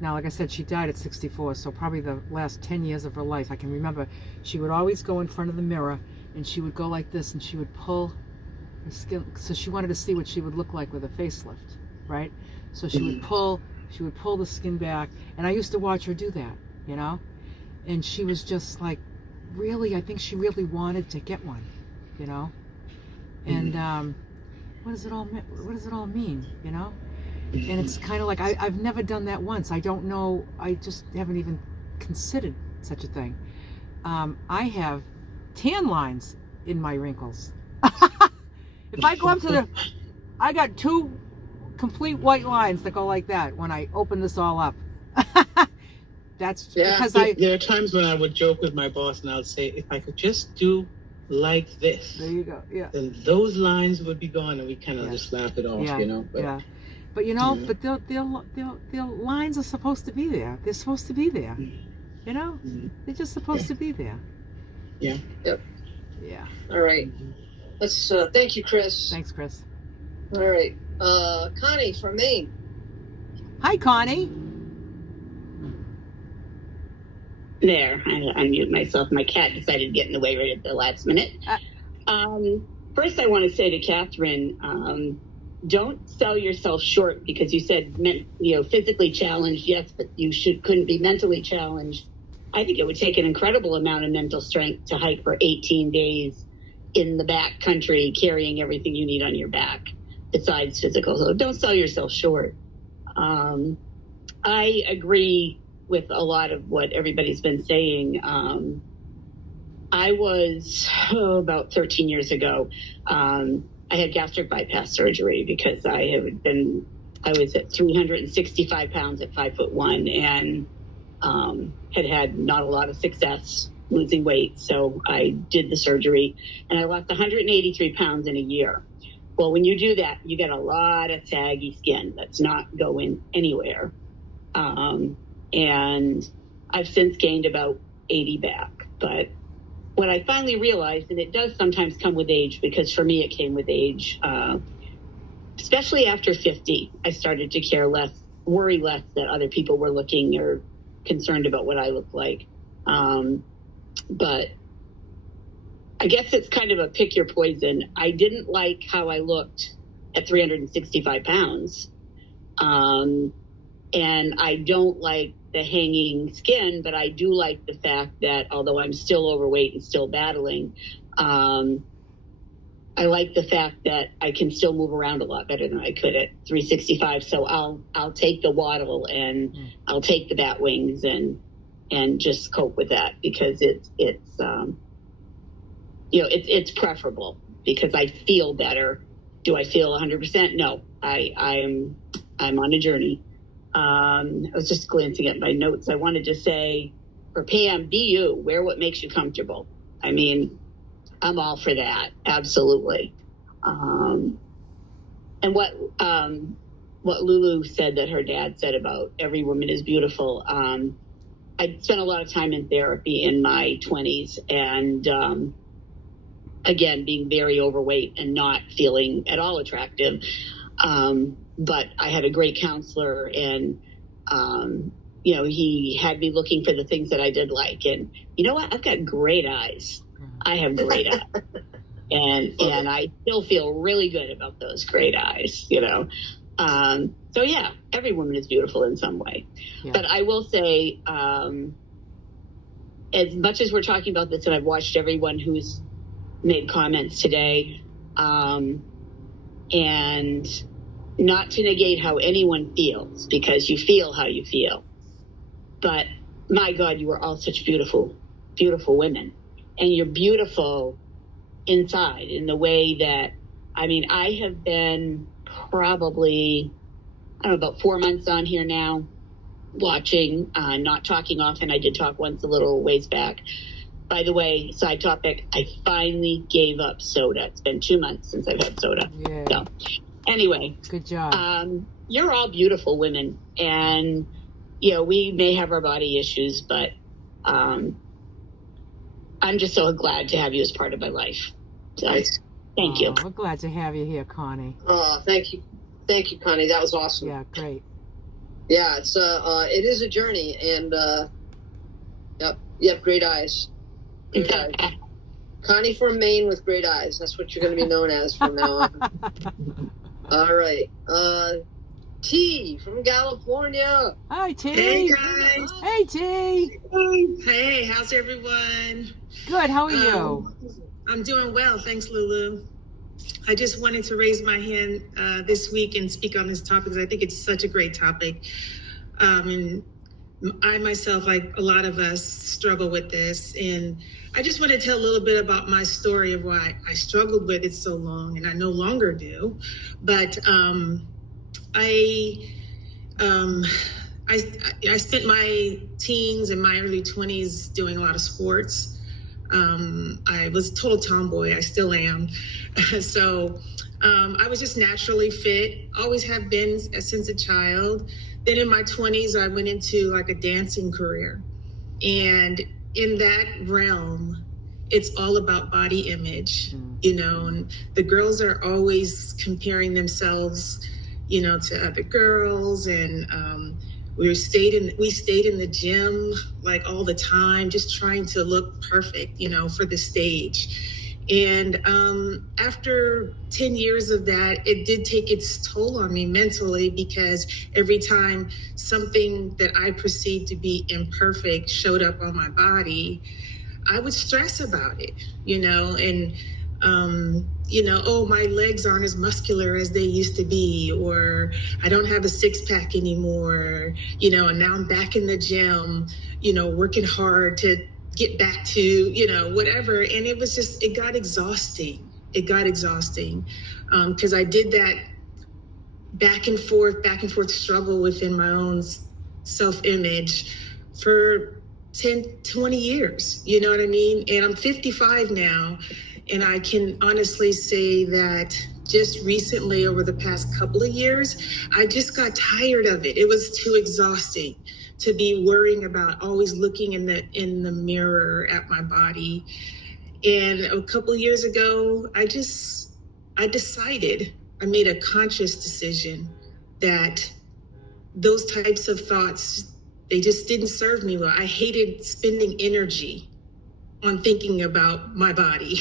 Now, like I said, she died at 64, so probably the last 10 years of her life, I can remember she would always go in front of the mirror, and she would go like this, and she would pull her skin, so she wanted to see what she would look like with a facelift, right? So she would pull the skin back, and I used to watch her do that, you know? And she was just like, really, I think she really wanted to get one, you know? And what does it all mean, you know? And it's kind of like, I've never done that once. I don't know, I just haven't even considered such a thing. I have tan lines in my wrinkles. If I go up to I got 2 complete white lines that go like that when I open this all up. That's because there are times when I would joke with my boss, and I would say, if I could just do like this, there you go, yeah, then those lines would be gone, and we kind of just laugh it off, you know. But, but you know, but their lines are supposed to be there. They're supposed to be there, you know. They're just supposed to be there. Yeah. Yep. Yeah. All right. Let's thank you, Chris. Thanks, Chris. All right. Connie from Maine. Hi, Connie. There, I unmute myself. My cat decided to get in the way right at the last minute. First, I want to say to Catherine, don't sell yourself short, because you said, physically challenged, yes, but you couldn't be mentally challenged. I think it would take an incredible amount of mental strength to hike for 18 days in the back country, carrying everything you need on your back besides physical. So don't sell yourself short. I agree with a lot of what everybody's been saying. I was, about 13 years ago, I had gastric bypass surgery because I was at 365 pounds at 5'1", and had not a lot of success losing weight. So I did the surgery, and I lost 183 pounds in a year. Well, when you do that, you get a lot of saggy skin that's not going anywhere. And I've since gained about 80 back. But what I finally realized, and it does sometimes come with age, because for me it came with age, especially after 50, I started to worry less that other people were looking or concerned about what I looked like. But I guess it's kind of a pick your poison. I didn't like how I looked at 365 pounds. And I don't like the hanging skin, but I do like the fact that although I'm still overweight and still battling, I like the fact that I can still move around a lot better than I could at 365. So I'll take the waddle and I'll take the bat wings and just cope with that, because it's preferable, because I feel better. Do I feel 100%? No, I'm on a journey. I was just glancing at my notes. I wanted to say, for Pam, be you. Wear what makes you comfortable. I mean, I'm all for that. Absolutely. And what Lulu said that her dad said about every woman is beautiful. I spent a lot of time in therapy in my 20s, and again, being very overweight and not feeling at all attractive. But I had a great counselor, and, he had me looking for the things that I did like. And you know what? I've got great eyes. I have great eyes. And I still feel really good about those great eyes, So yeah, every woman is beautiful in some way. Yeah. But I will say, as much as we're talking about this, and I've watched everyone who's made comments today, and not to negate how anyone feels, because you feel how you feel. But my God, you are all such beautiful, beautiful women. And you're beautiful inside in the way that, I have been probably, about 4 months on here now, watching, not talking often. I did talk once a little ways back. By the way, side topic, I finally gave up soda. It's been 2 months since I've had soda. Yeah. So anyway. Good job. You're all beautiful women. And, we may have our body issues, but I'm just so glad to have you as part of my life. So, nice. Thank you. We're glad to have you here, Connie. Oh, thank you. Thank you, Connie. That was awesome. Yeah, great. Yeah, it is a journey, and you have great eyes. Great eyes. Connie from Maine with great eyes. That's what you're going to be known as from now on. All right. T from California. Hi, T. Hey, guys. Hey, T. Hey, how's everyone? Good. How are you? I'm doing well. Thanks, Lulu. I just wanted to raise my hand this week and speak on this topic because I think it's such a great topic. And I myself, like a lot of us, struggle with this. And I just want to tell a little bit about my story of why I struggled with it so long, and I no longer do. But I spent my teens and my early 20s doing a lot of sports. I was a total tomboy. I still am. So I was just naturally fit, always have been since a child. Then in my 20s, I went into like a dancing career. And in that realm, it's all about body image, and the girls are always comparing themselves, to other girls. And we stayed in the gym like all the time, just trying to look perfect, for the stage. And after 10 years of that, it did take its toll on me mentally, because every time something that I perceived to be imperfect showed up on my body, I would stress about it, and oh, my legs aren't as muscular as they used to be, or I don't have a six-pack anymore, and now I'm back in the gym, working hard to get back to, whatever. And it got exhausting. Because I did that back and forth struggle within my own self-image for 10, 20 years, you know what I mean? And I'm 55 now, and I can honestly say that just recently, over the past couple of years, I just got tired of it. It was too exhausting to be worrying about always looking in the mirror at my body. And a couple of years ago, I made a conscious decision that those types of thoughts, they just didn't serve me well. I hated spending energy on thinking about my body,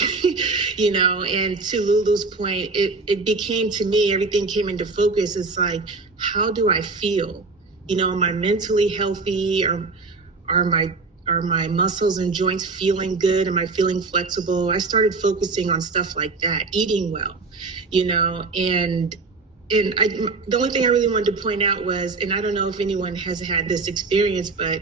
and to Lulu's point, it became, to me, everything came into focus. It's like, how do I feel? Am I mentally healthy? Are my muscles and joints feeling good? Am I feeling flexible? I started focusing on stuff like that, eating well, and the only thing I really wanted to point out was, and I don't know if anyone has had this experience, but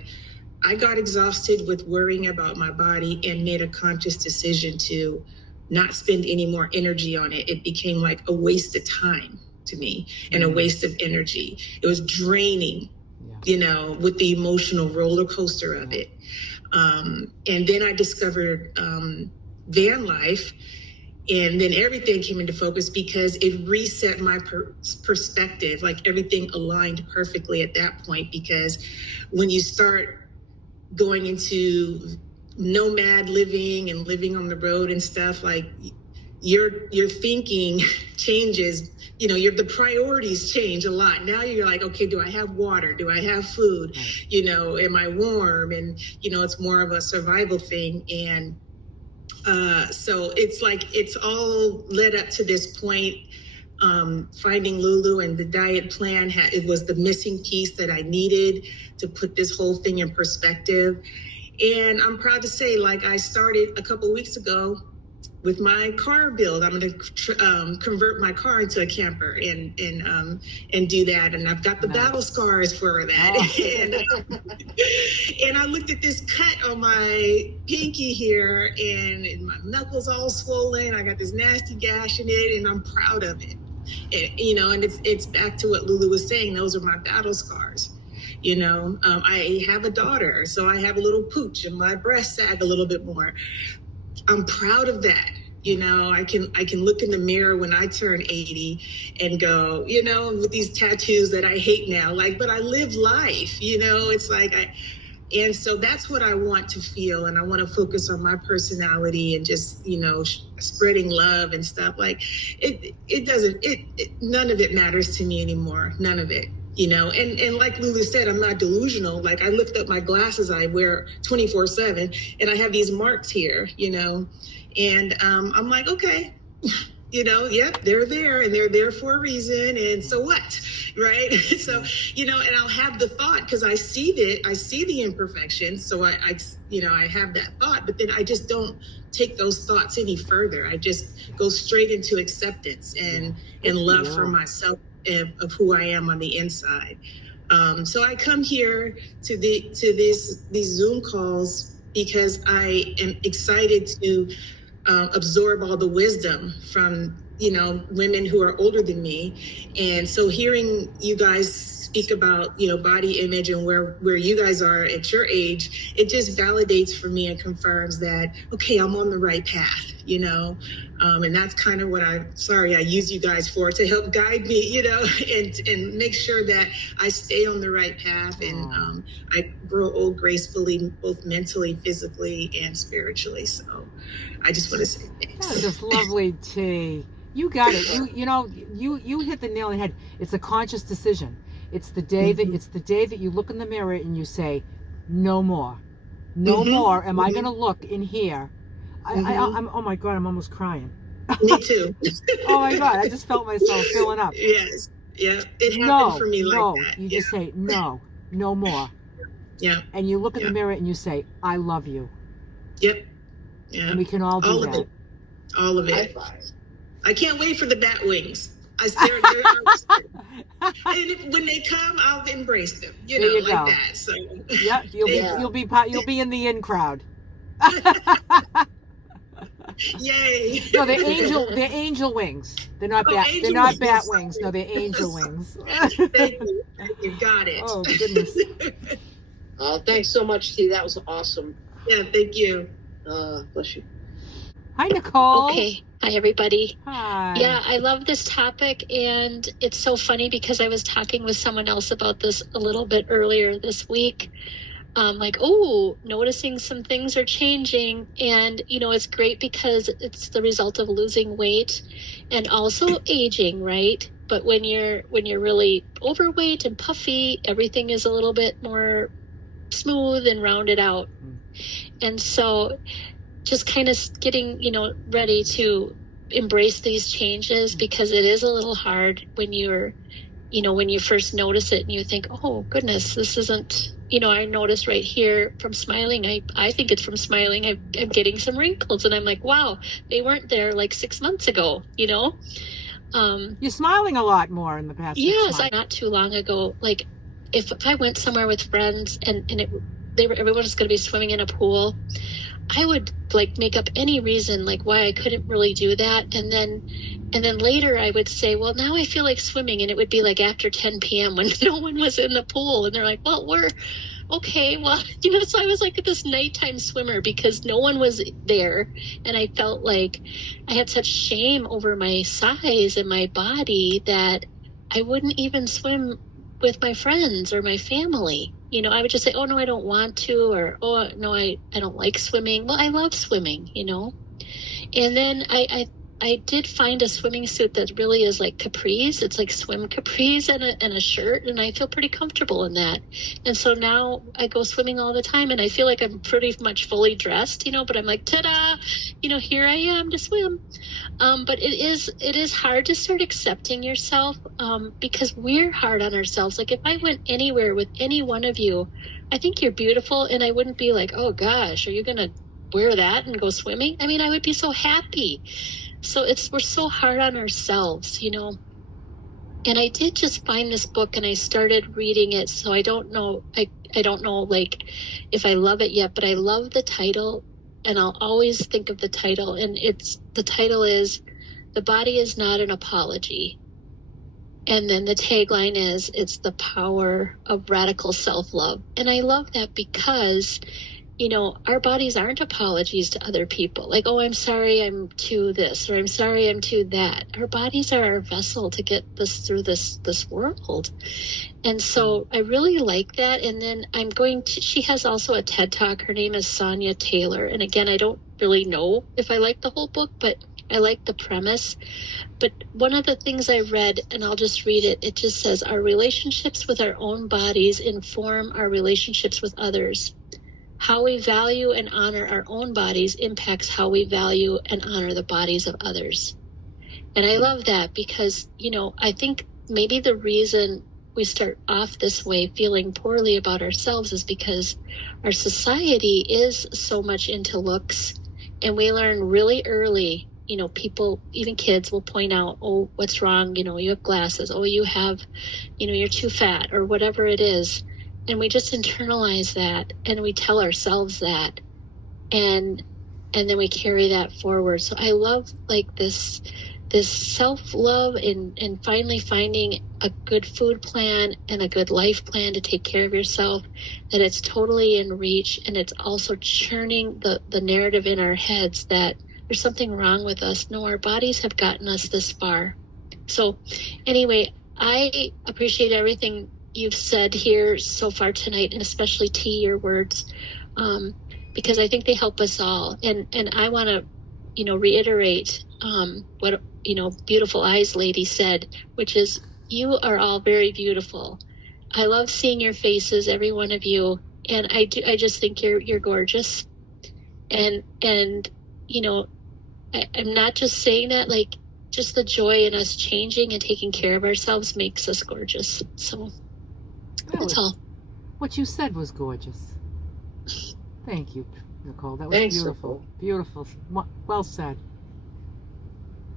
I got exhausted with worrying about my body and made a conscious decision to not spend any more energy on it. It became like a waste of time to me and a waste of energy. It was draining, with the emotional roller coaster of it. And then I discovered van life. And then everything came into focus because it reset my perspective. Like everything aligned perfectly at that point, because when you start going into nomad living and living on the road and stuff, like your thinking changes. You know, the priorities change a lot. Now you're like, okay, do I have water? Do I have food? You know, am I warm? And, you know, it's more of a survival thing. And so it's like, it's all led up to this point. Finding Lulu and the diet plan, it was the missing piece that I needed to put this whole thing in perspective. And I'm proud to say, like, I started a couple weeks ago with my car build. I'm going to convert my car into a camper and do that. And I've got the battle scars for that. Oh. And I looked at this cut on my pinky here, and my knuckles all swollen. I got this nasty gash in it, and I'm proud of it. And, you know, and it's back to what Lulu was saying. Those are my battle scars. You know, I have a daughter, so I have a little pooch, and my breasts sag a little bit more. I'm proud of that. You know, I can look in the mirror when I turn 80 and go, you know, with these tattoos that I hate now, like, but I live life, you know, it's like, and so that's what I want to feel. And I want to focus on my personality and just, you know, spreading love and stuff. Like none of it matters to me anymore. None of it. You know, and like Lulu said, I'm not delusional. Like, I lift up my glasses, I wear 24/7, and I have these marks here, you know, and I'm like, okay, you know, yep, they're there, and they're there for a reason, and so what, right? So, you know, and I'll have the thought, because I see the imperfections, so I you know, I have that thought, but then I just don't take those thoughts any further. I just go straight into acceptance and love for myself, of who I am on the inside. So I come here to these Zoom calls because I am excited to absorb all the wisdom from, you know, women who are older than me. And so hearing you guys speak about, you know, body image and where you guys are at your age, it just validates for me and confirms that, okay, I'm on the right path, you know. And that's kind of what I use you guys for, to help guide me, you know, and make sure that I stay on the right path and I grow old gracefully, both mentally, physically, and spiritually. So I just want to say thanks. That's just lovely, T. You got it. You know, you hit the nail on the head. It's a conscious decision. It's the day that you look in the mirror and you say, no more. No more am I going to look in here. I'm oh my God, I'm almost crying. Me too. Oh my God, I just felt myself filling up. Yes. Yeah. It happened for me like that. You just say, no more. Yeah. And you look in the mirror and you say, I love you. Yep. Yeah. And we can all do that. All of it. I can't wait for the bat wings. And when they come, I'll embrace them. You know, like go. That. So yeah, you'll be in the in crowd. Yay! No, they're angel wings. They're not bat wings. No, they're angel wings. Thank you. Got it. Oh goodness. Thanks so much, T. That was awesome. Yeah, thank you. Bless you. Hi, Nicole. Okay. Hi, everybody. Hi. Yeah, I love this topic, and it's so funny because I was talking with someone else about this a little bit earlier this week. Noticing some things are changing, and you know, it's great because it's the result of losing weight and also aging, right? But when you're really overweight and puffy, everything is a little bit more smooth and rounded out. And so just kind of getting, you know, ready to embrace these changes, because it is a little hard when you're, you know, when you first notice it and you think, oh goodness, this isn't, you know, I noticed right here from smiling, I think it's from smiling, I'm getting some wrinkles, and I'm like, wow, they weren't there like 6 months ago, you know. You're smiling a lot more in the past. Yes, not too long ago, like if I went somewhere with friends and everyone was going to be swimming in a pool, I would like make up any reason like why I couldn't really do that, and then later I would say, well, now I feel like swimming, and it would be like after 10 p.m. when no one was in the pool, and they're like, well, we're okay, well, you know. So I was like this nighttime swimmer because no one was there, and I felt like I had such shame over my size and my body that I wouldn't even swim with my friends or my family. You know, I would just say, oh, no, I don't want to, or, oh, no, I don't like swimming. Well, I love swimming, you know. And then I did find a swimming suit that really is like capris. It's like swim capris and a shirt, and I feel pretty comfortable in that. And so now I go swimming all the time, and I feel like I'm pretty much fully dressed, you know, but I'm like, ta-da, you know, here I am to swim. But it is hard to start accepting yourself, because we're hard on ourselves. Like if I went anywhere with any one of you, I think you're beautiful, and I wouldn't be like, oh gosh, are you going to wear that and go swimming? I mean, I would be so happy. So we're so hard on ourselves, you know. And I did just find this book, and I started reading it. So I don't know, I don't know like if I love it yet, but I love the title, and I'll always think of the title. And the title is "The Body Is Not an Apology." And then the tagline is, "It's the power of radical self-love." And I love that because, you know, our bodies aren't apologies to other people. Like, oh, I'm sorry I'm too this, or I'm sorry I'm too that. Our bodies are our vessel to get this through this world. And so I really like that. And then she has also a TED Talk. Her name is Sonia Taylor. And again, I don't really know if I like the whole book, but I like the premise. But one of the things I read, and I'll just read it, it just says, our relationships with our own bodies inform our relationships with others. How we value and honor our own bodies impacts how we value and honor the bodies of others. And I love that because, you know, I think maybe the reason we start off this way feeling poorly about ourselves is because our society is so much into looks, and we learn really early, you know, people, even kids will point out, oh, what's wrong? You know, you have glasses. Oh, you have, you know, you're too fat, or whatever it is. And we just internalize that, and we tell ourselves that, and then we carry that forward. So I love like this self-love and finally finding a good food plan and a good life plan to take care of yourself, that it's totally in reach, and it's also churning the narrative in our heads that there's something wrong with us. No, our bodies have gotten us this far. So anyway, I appreciate everything you've said here so far tonight, and especially T, your words, because I think they help us all. And I want to, you know, reiterate what, you know, Beautiful Eyes Lady said, which is, you are all very beautiful. I love seeing your faces, every one of you, and I just think you're gorgeous. And you know, I'm not just saying that, like, just the joy in us changing and taking care of ourselves makes us gorgeous. So that's all. What you said was gorgeous. Thank you, Nicole. That was Thanks, beautiful. Nicole. Beautiful. Well said.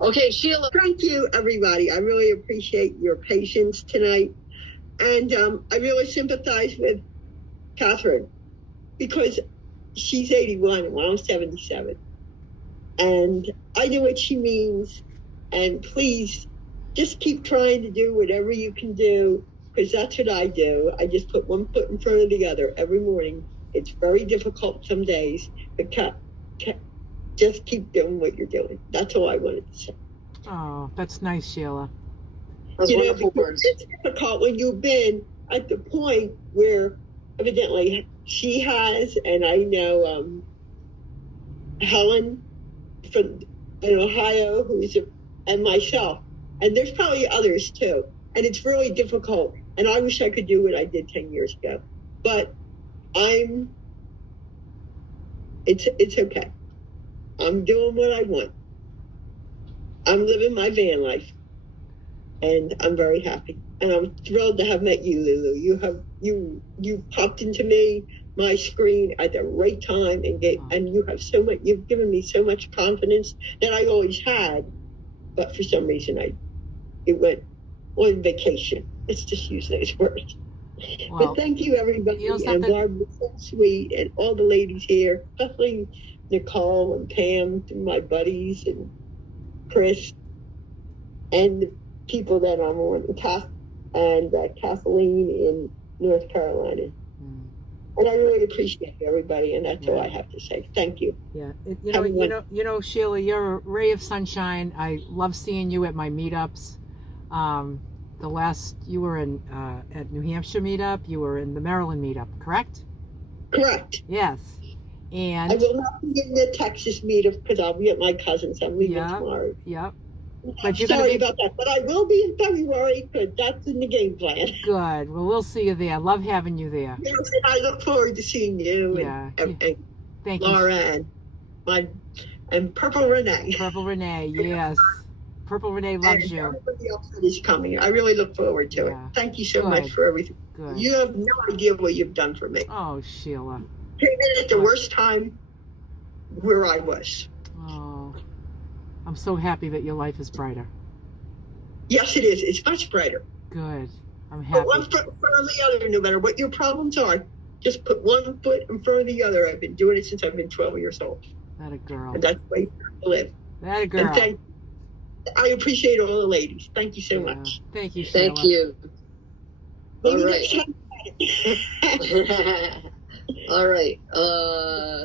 Okay, Sheila. Thank you, everybody. I really appreciate your patience tonight. And I really sympathize with Catherine because she's 81 and I'm 77. And I know what she means. And please just keep trying to do whatever you can do, because that's what I do. I just put one foot in front of the other every morning. It's very difficult some days, but just keep doing what you're doing. That's all I wanted to say. Oh, that's nice, Sheila. Those wonderful words. It's difficult when you've been at the point where evidently she has, and I know Helen from in Ohio, and myself, and there's probably others too. And it's really difficult. And I wish I could do what I did 10 years ago, but it's okay. I'm doing what I want. I'm living my van life, and I'm very happy. And I'm thrilled to have met you, Lulu. You popped into my screen at the right time, and you have so much. You've given me so much confidence that I always had, but for some reason it went on vacation. Let's just use those words. Well, but thank you, everybody. You know, and Barb was so sweet, and all the ladies here, especially Nicole and Pam, my buddies, and Chris, and the people that I'm on, and Kathleen in North Carolina. And I really appreciate everybody, and that's all I have to say. Thank you. Yeah, you know, Sheila, you're a ray of sunshine. I love seeing you at my meetups. you were in at New Hampshire meetup. You were in the Maryland meetup, correct? Correct. Yes. And I will not be in the Texas meetup because I'll be at my cousin's. I'm leaving tomorrow. Yep. I'm sorry about that, but I will be in February because that's in the game plan. Good. Well, we'll see you there. Love having you there. Yes, and I look forward to seeing you and Thank Laura you. and Purple Renee. Purple Renee, yes. Purple Renee loves you. Everybody else that is coming. I really look forward to it. Thank you so much for everything. Good. You have no idea what you've done for me. Oh, Sheila. Came in at the worst time where I was. Oh, I'm so happy that your life is brighter. Yes, it is. It's much brighter. Good. I'm happy. Put one foot in front of the other, no matter what your problems are. Just put one foot in front of the other. I've been doing it since I've been 12 years old. That a girl. And that's the way you have to live. That a girl. And I appreciate all the ladies. Thank you so much. Thank you, Sheila. Thank you. All right. All right.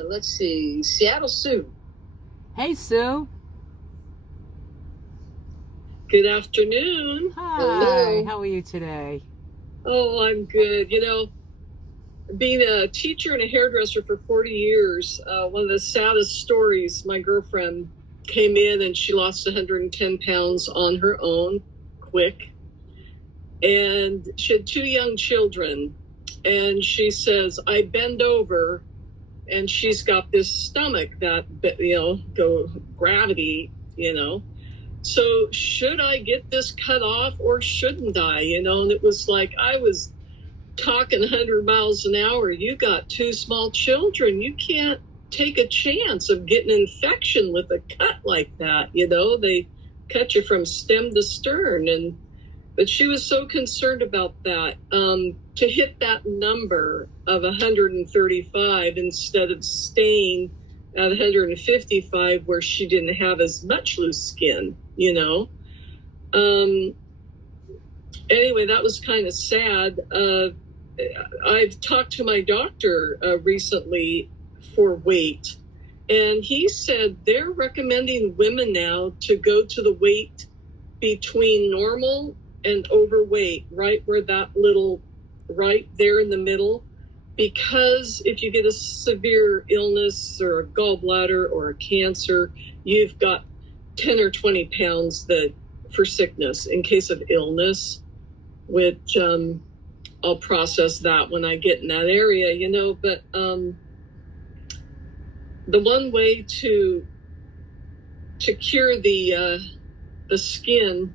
Let's see. Seattle Sue. Hey, Sue. Good afternoon. Hi. Hello. How are you today? Oh, I'm good. You know, being a teacher and a hairdresser for 40 years, one of the saddest stories, my girlfriend came in and she lost 110 pounds on her own, quick. And she had 2 young children. And she says, I bend over and she's got this stomach that, gravity, So should I get this cut off or shouldn't I? And it was like I was talking 100 miles an hour. You got 2 small children. You can't take a chance of getting an infection with a cut like that. They cut you from stem to stern. But she was so concerned about that. To hit that number of 135 instead of staying at 155 where she didn't have as much loose skin, Anyway, that was kind of sad. I've talked to my doctor recently for weight, and he said they're recommending women now to go to the weight between normal and overweight, right where that little, right there in the middle. Because if you get a severe illness or a gallbladder or a cancer, you've got 10 or 20 pounds for sickness in case of illness, which I'll process that when I get in that area, But the one way to cure the skin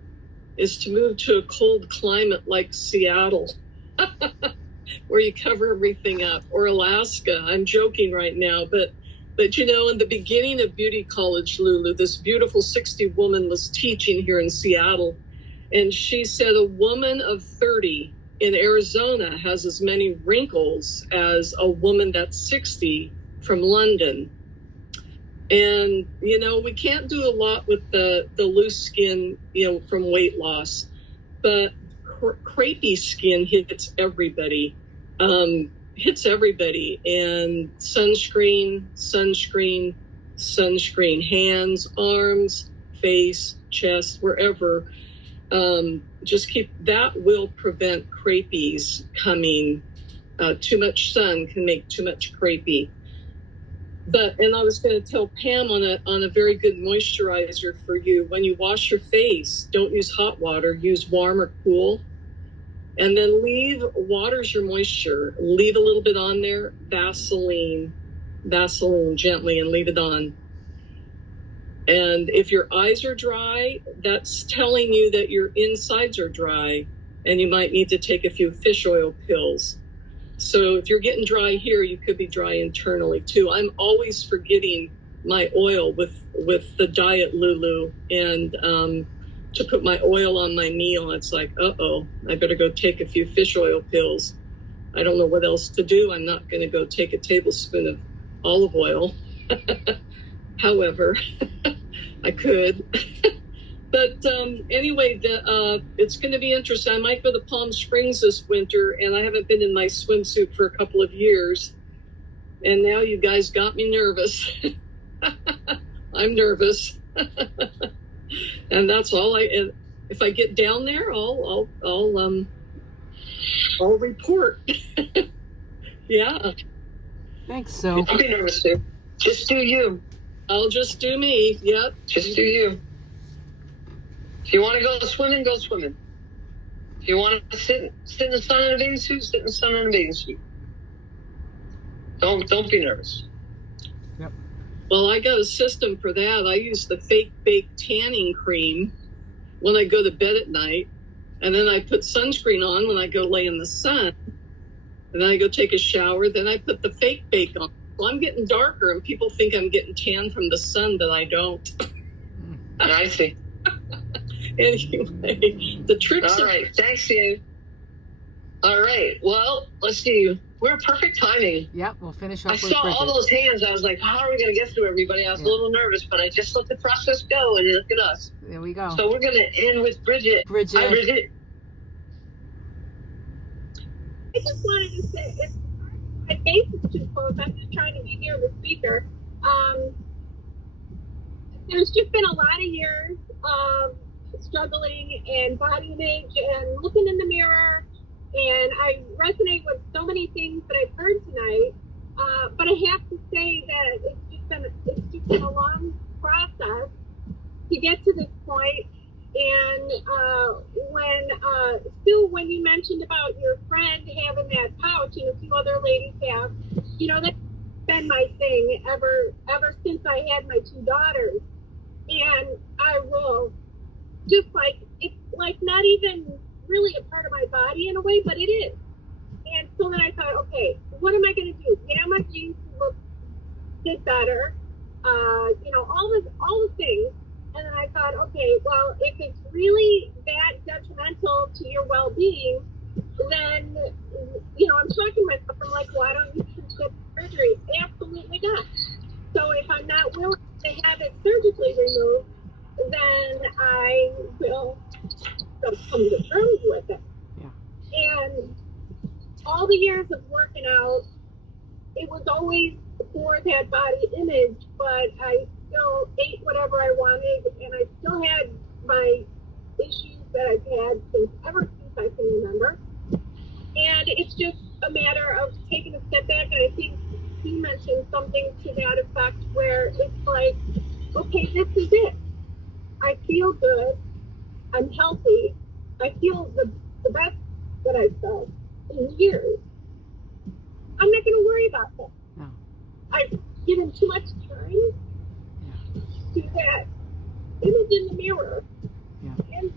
is to move to a cold climate like Seattle. Where you cover everything up, or Alaska. I'm joking right now, but in the beginning of beauty college, Lulu, this beautiful 60 woman was teaching here in Seattle, and she said a woman of 30 in Arizona has as many wrinkles as a woman that's 60 from London. And we can't do a lot with the loose skin, from weight loss, but crepey skin hits everybody. And sunscreen, hands, arms, face, chest, wherever. Just keep that will prevent crepies coming. Too much sun can make too much crepey. And I was going to tell Pam on a very good moisturizer for you. When you wash your face, don't use hot water, use warm or cool. And then water's your moisture. Leave a little bit on there, Vaseline gently, and leave it on. And if your eyes are dry, that's telling you that your insides are dry, and you might need to take a few fish oil pills. So if you're getting dry here, you could be dry internally too. I'm always forgetting my oil with the diet, Lulu, and to put my oil on my meal. It's like, I better go take a few fish oil pills. I don't know what else to do. I'm not going to go take a tablespoon of olive oil. However, I could. But anyway, it's going to be interesting. I might go to Palm Springs this winter, and I haven't been in my swimsuit for a couple of years. And now you guys got me nervous. I'm nervous. And that's all if I get down there, I'll report. Yeah. Thanks, Sue. Don't be nervous, Sue. Just do you. I'll just do me. Yep. Just do you. If you want to go swimming, go swimming. If you want to sit in the sun in a bathing suit, sit in the sun in a bathing suit. Don't be nervous. Yep. Well, I got a system for that. I use the fake baked tanning cream when I go to bed at night, and then I put sunscreen on when I go lay in the sun, and then I go take a shower. Then I put the fake bake on. Well, I'm getting darker, and people think I'm getting tan from the sun, but I don't. I see. Anyway, the tricks. All right. Thanks, Sue. All right. Well, let's see. We're perfect timing. Yep, we'll finish up I with saw Bridget. all those hands. I was like, how are we going to get through everybody? I was a little nervous, but I just let the process go, and look at us. There we go. So we're going to end with Bridget. Bridget. Hi, Bridget. I just wanted to say, if my face is too close, I'm just trying to be near the speaker. There's just been a lot of years of struggling and body image and looking in the mirror, and I resonate with so many things that I've heard tonight. But I have to say that it's just been a long process to get to this point. And when you mentioned about your friend having that pouch, and a few other ladies have, that's been my thing ever since I had my two daughters. And I will just it's like not even really a part of my body in a way, but it is. And so then I thought, okay, what am I going to do? Get my jeans to look get better, all the things. And then I thought, okay, well, if it's really that detrimental to your well-being, then, I'm talking to myself. I'm like, why don't you get surgery? Absolutely not. So if I'm not willing to have it surgically removed, then I will come to terms with it. Yeah. And all the years of working out, it was always for that body image, but I still ate whatever I wanted, and I still had my issues that I've had ever since I can remember. And it's just a matter of taking a step back, and I think he mentioned something to that effect where it's like, okay, this is it. I feel good. I'm healthy. I feel the best that I've felt in years. I'm not going to worry about that. No. I've given too much time to that image in the mirror. Yeah. And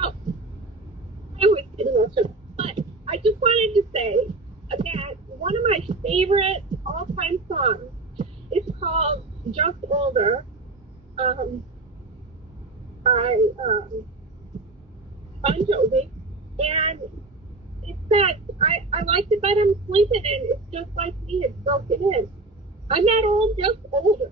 I was getting emotional, but I just wanted to say that one of my favorite all-time songs is called "Just Older" by Bon Jovi, and it's that I liked it better than sleeping in. It's just like me, it's broken in. I'm not old, just older.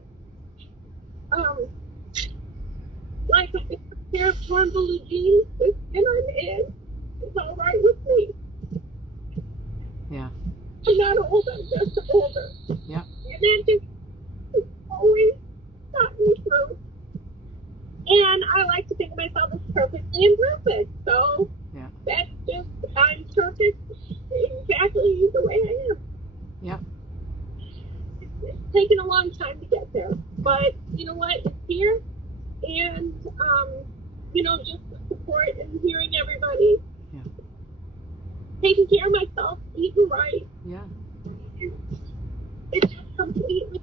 Like a pair of torn blue jeans, and I'm in. It's all right with me. Yeah. I'm not old, I'm just older. Yeah. And that just always got me through. And I like to think of myself as perfectly imperfect. So that's just, I'm perfect exactly the way I am. Yeah. It's taken a long time to get there. But you know what? It's here. And, just the support and hearing everybody. Yeah. Taking care of myself, eating right. Yeah. It's just completely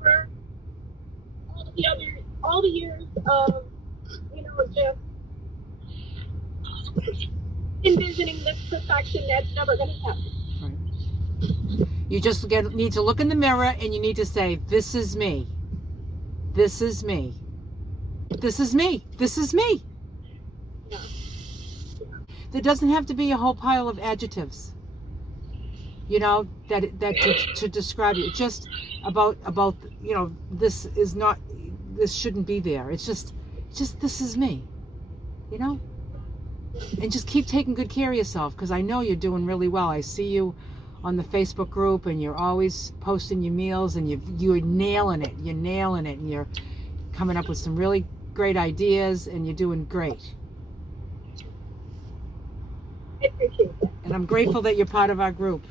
for all the years of, just envisioning this perfection that's never going to happen. Right. You just need to look in the mirror and you need to say, this is me. This is me. This is me. This is me. Yeah. There doesn't have to be a whole pile of adjectives, that to describe you. Just about this shouldn't be there. It's just this is me, and just keep taking good care of yourself, because I know you're doing really well. I see you on the Facebook group, and you're always posting your meals, and you're nailing it. You're nailing it, and coming up with some really great ideas, and you're doing great. I appreciate that. And I'm grateful that you're part of our group.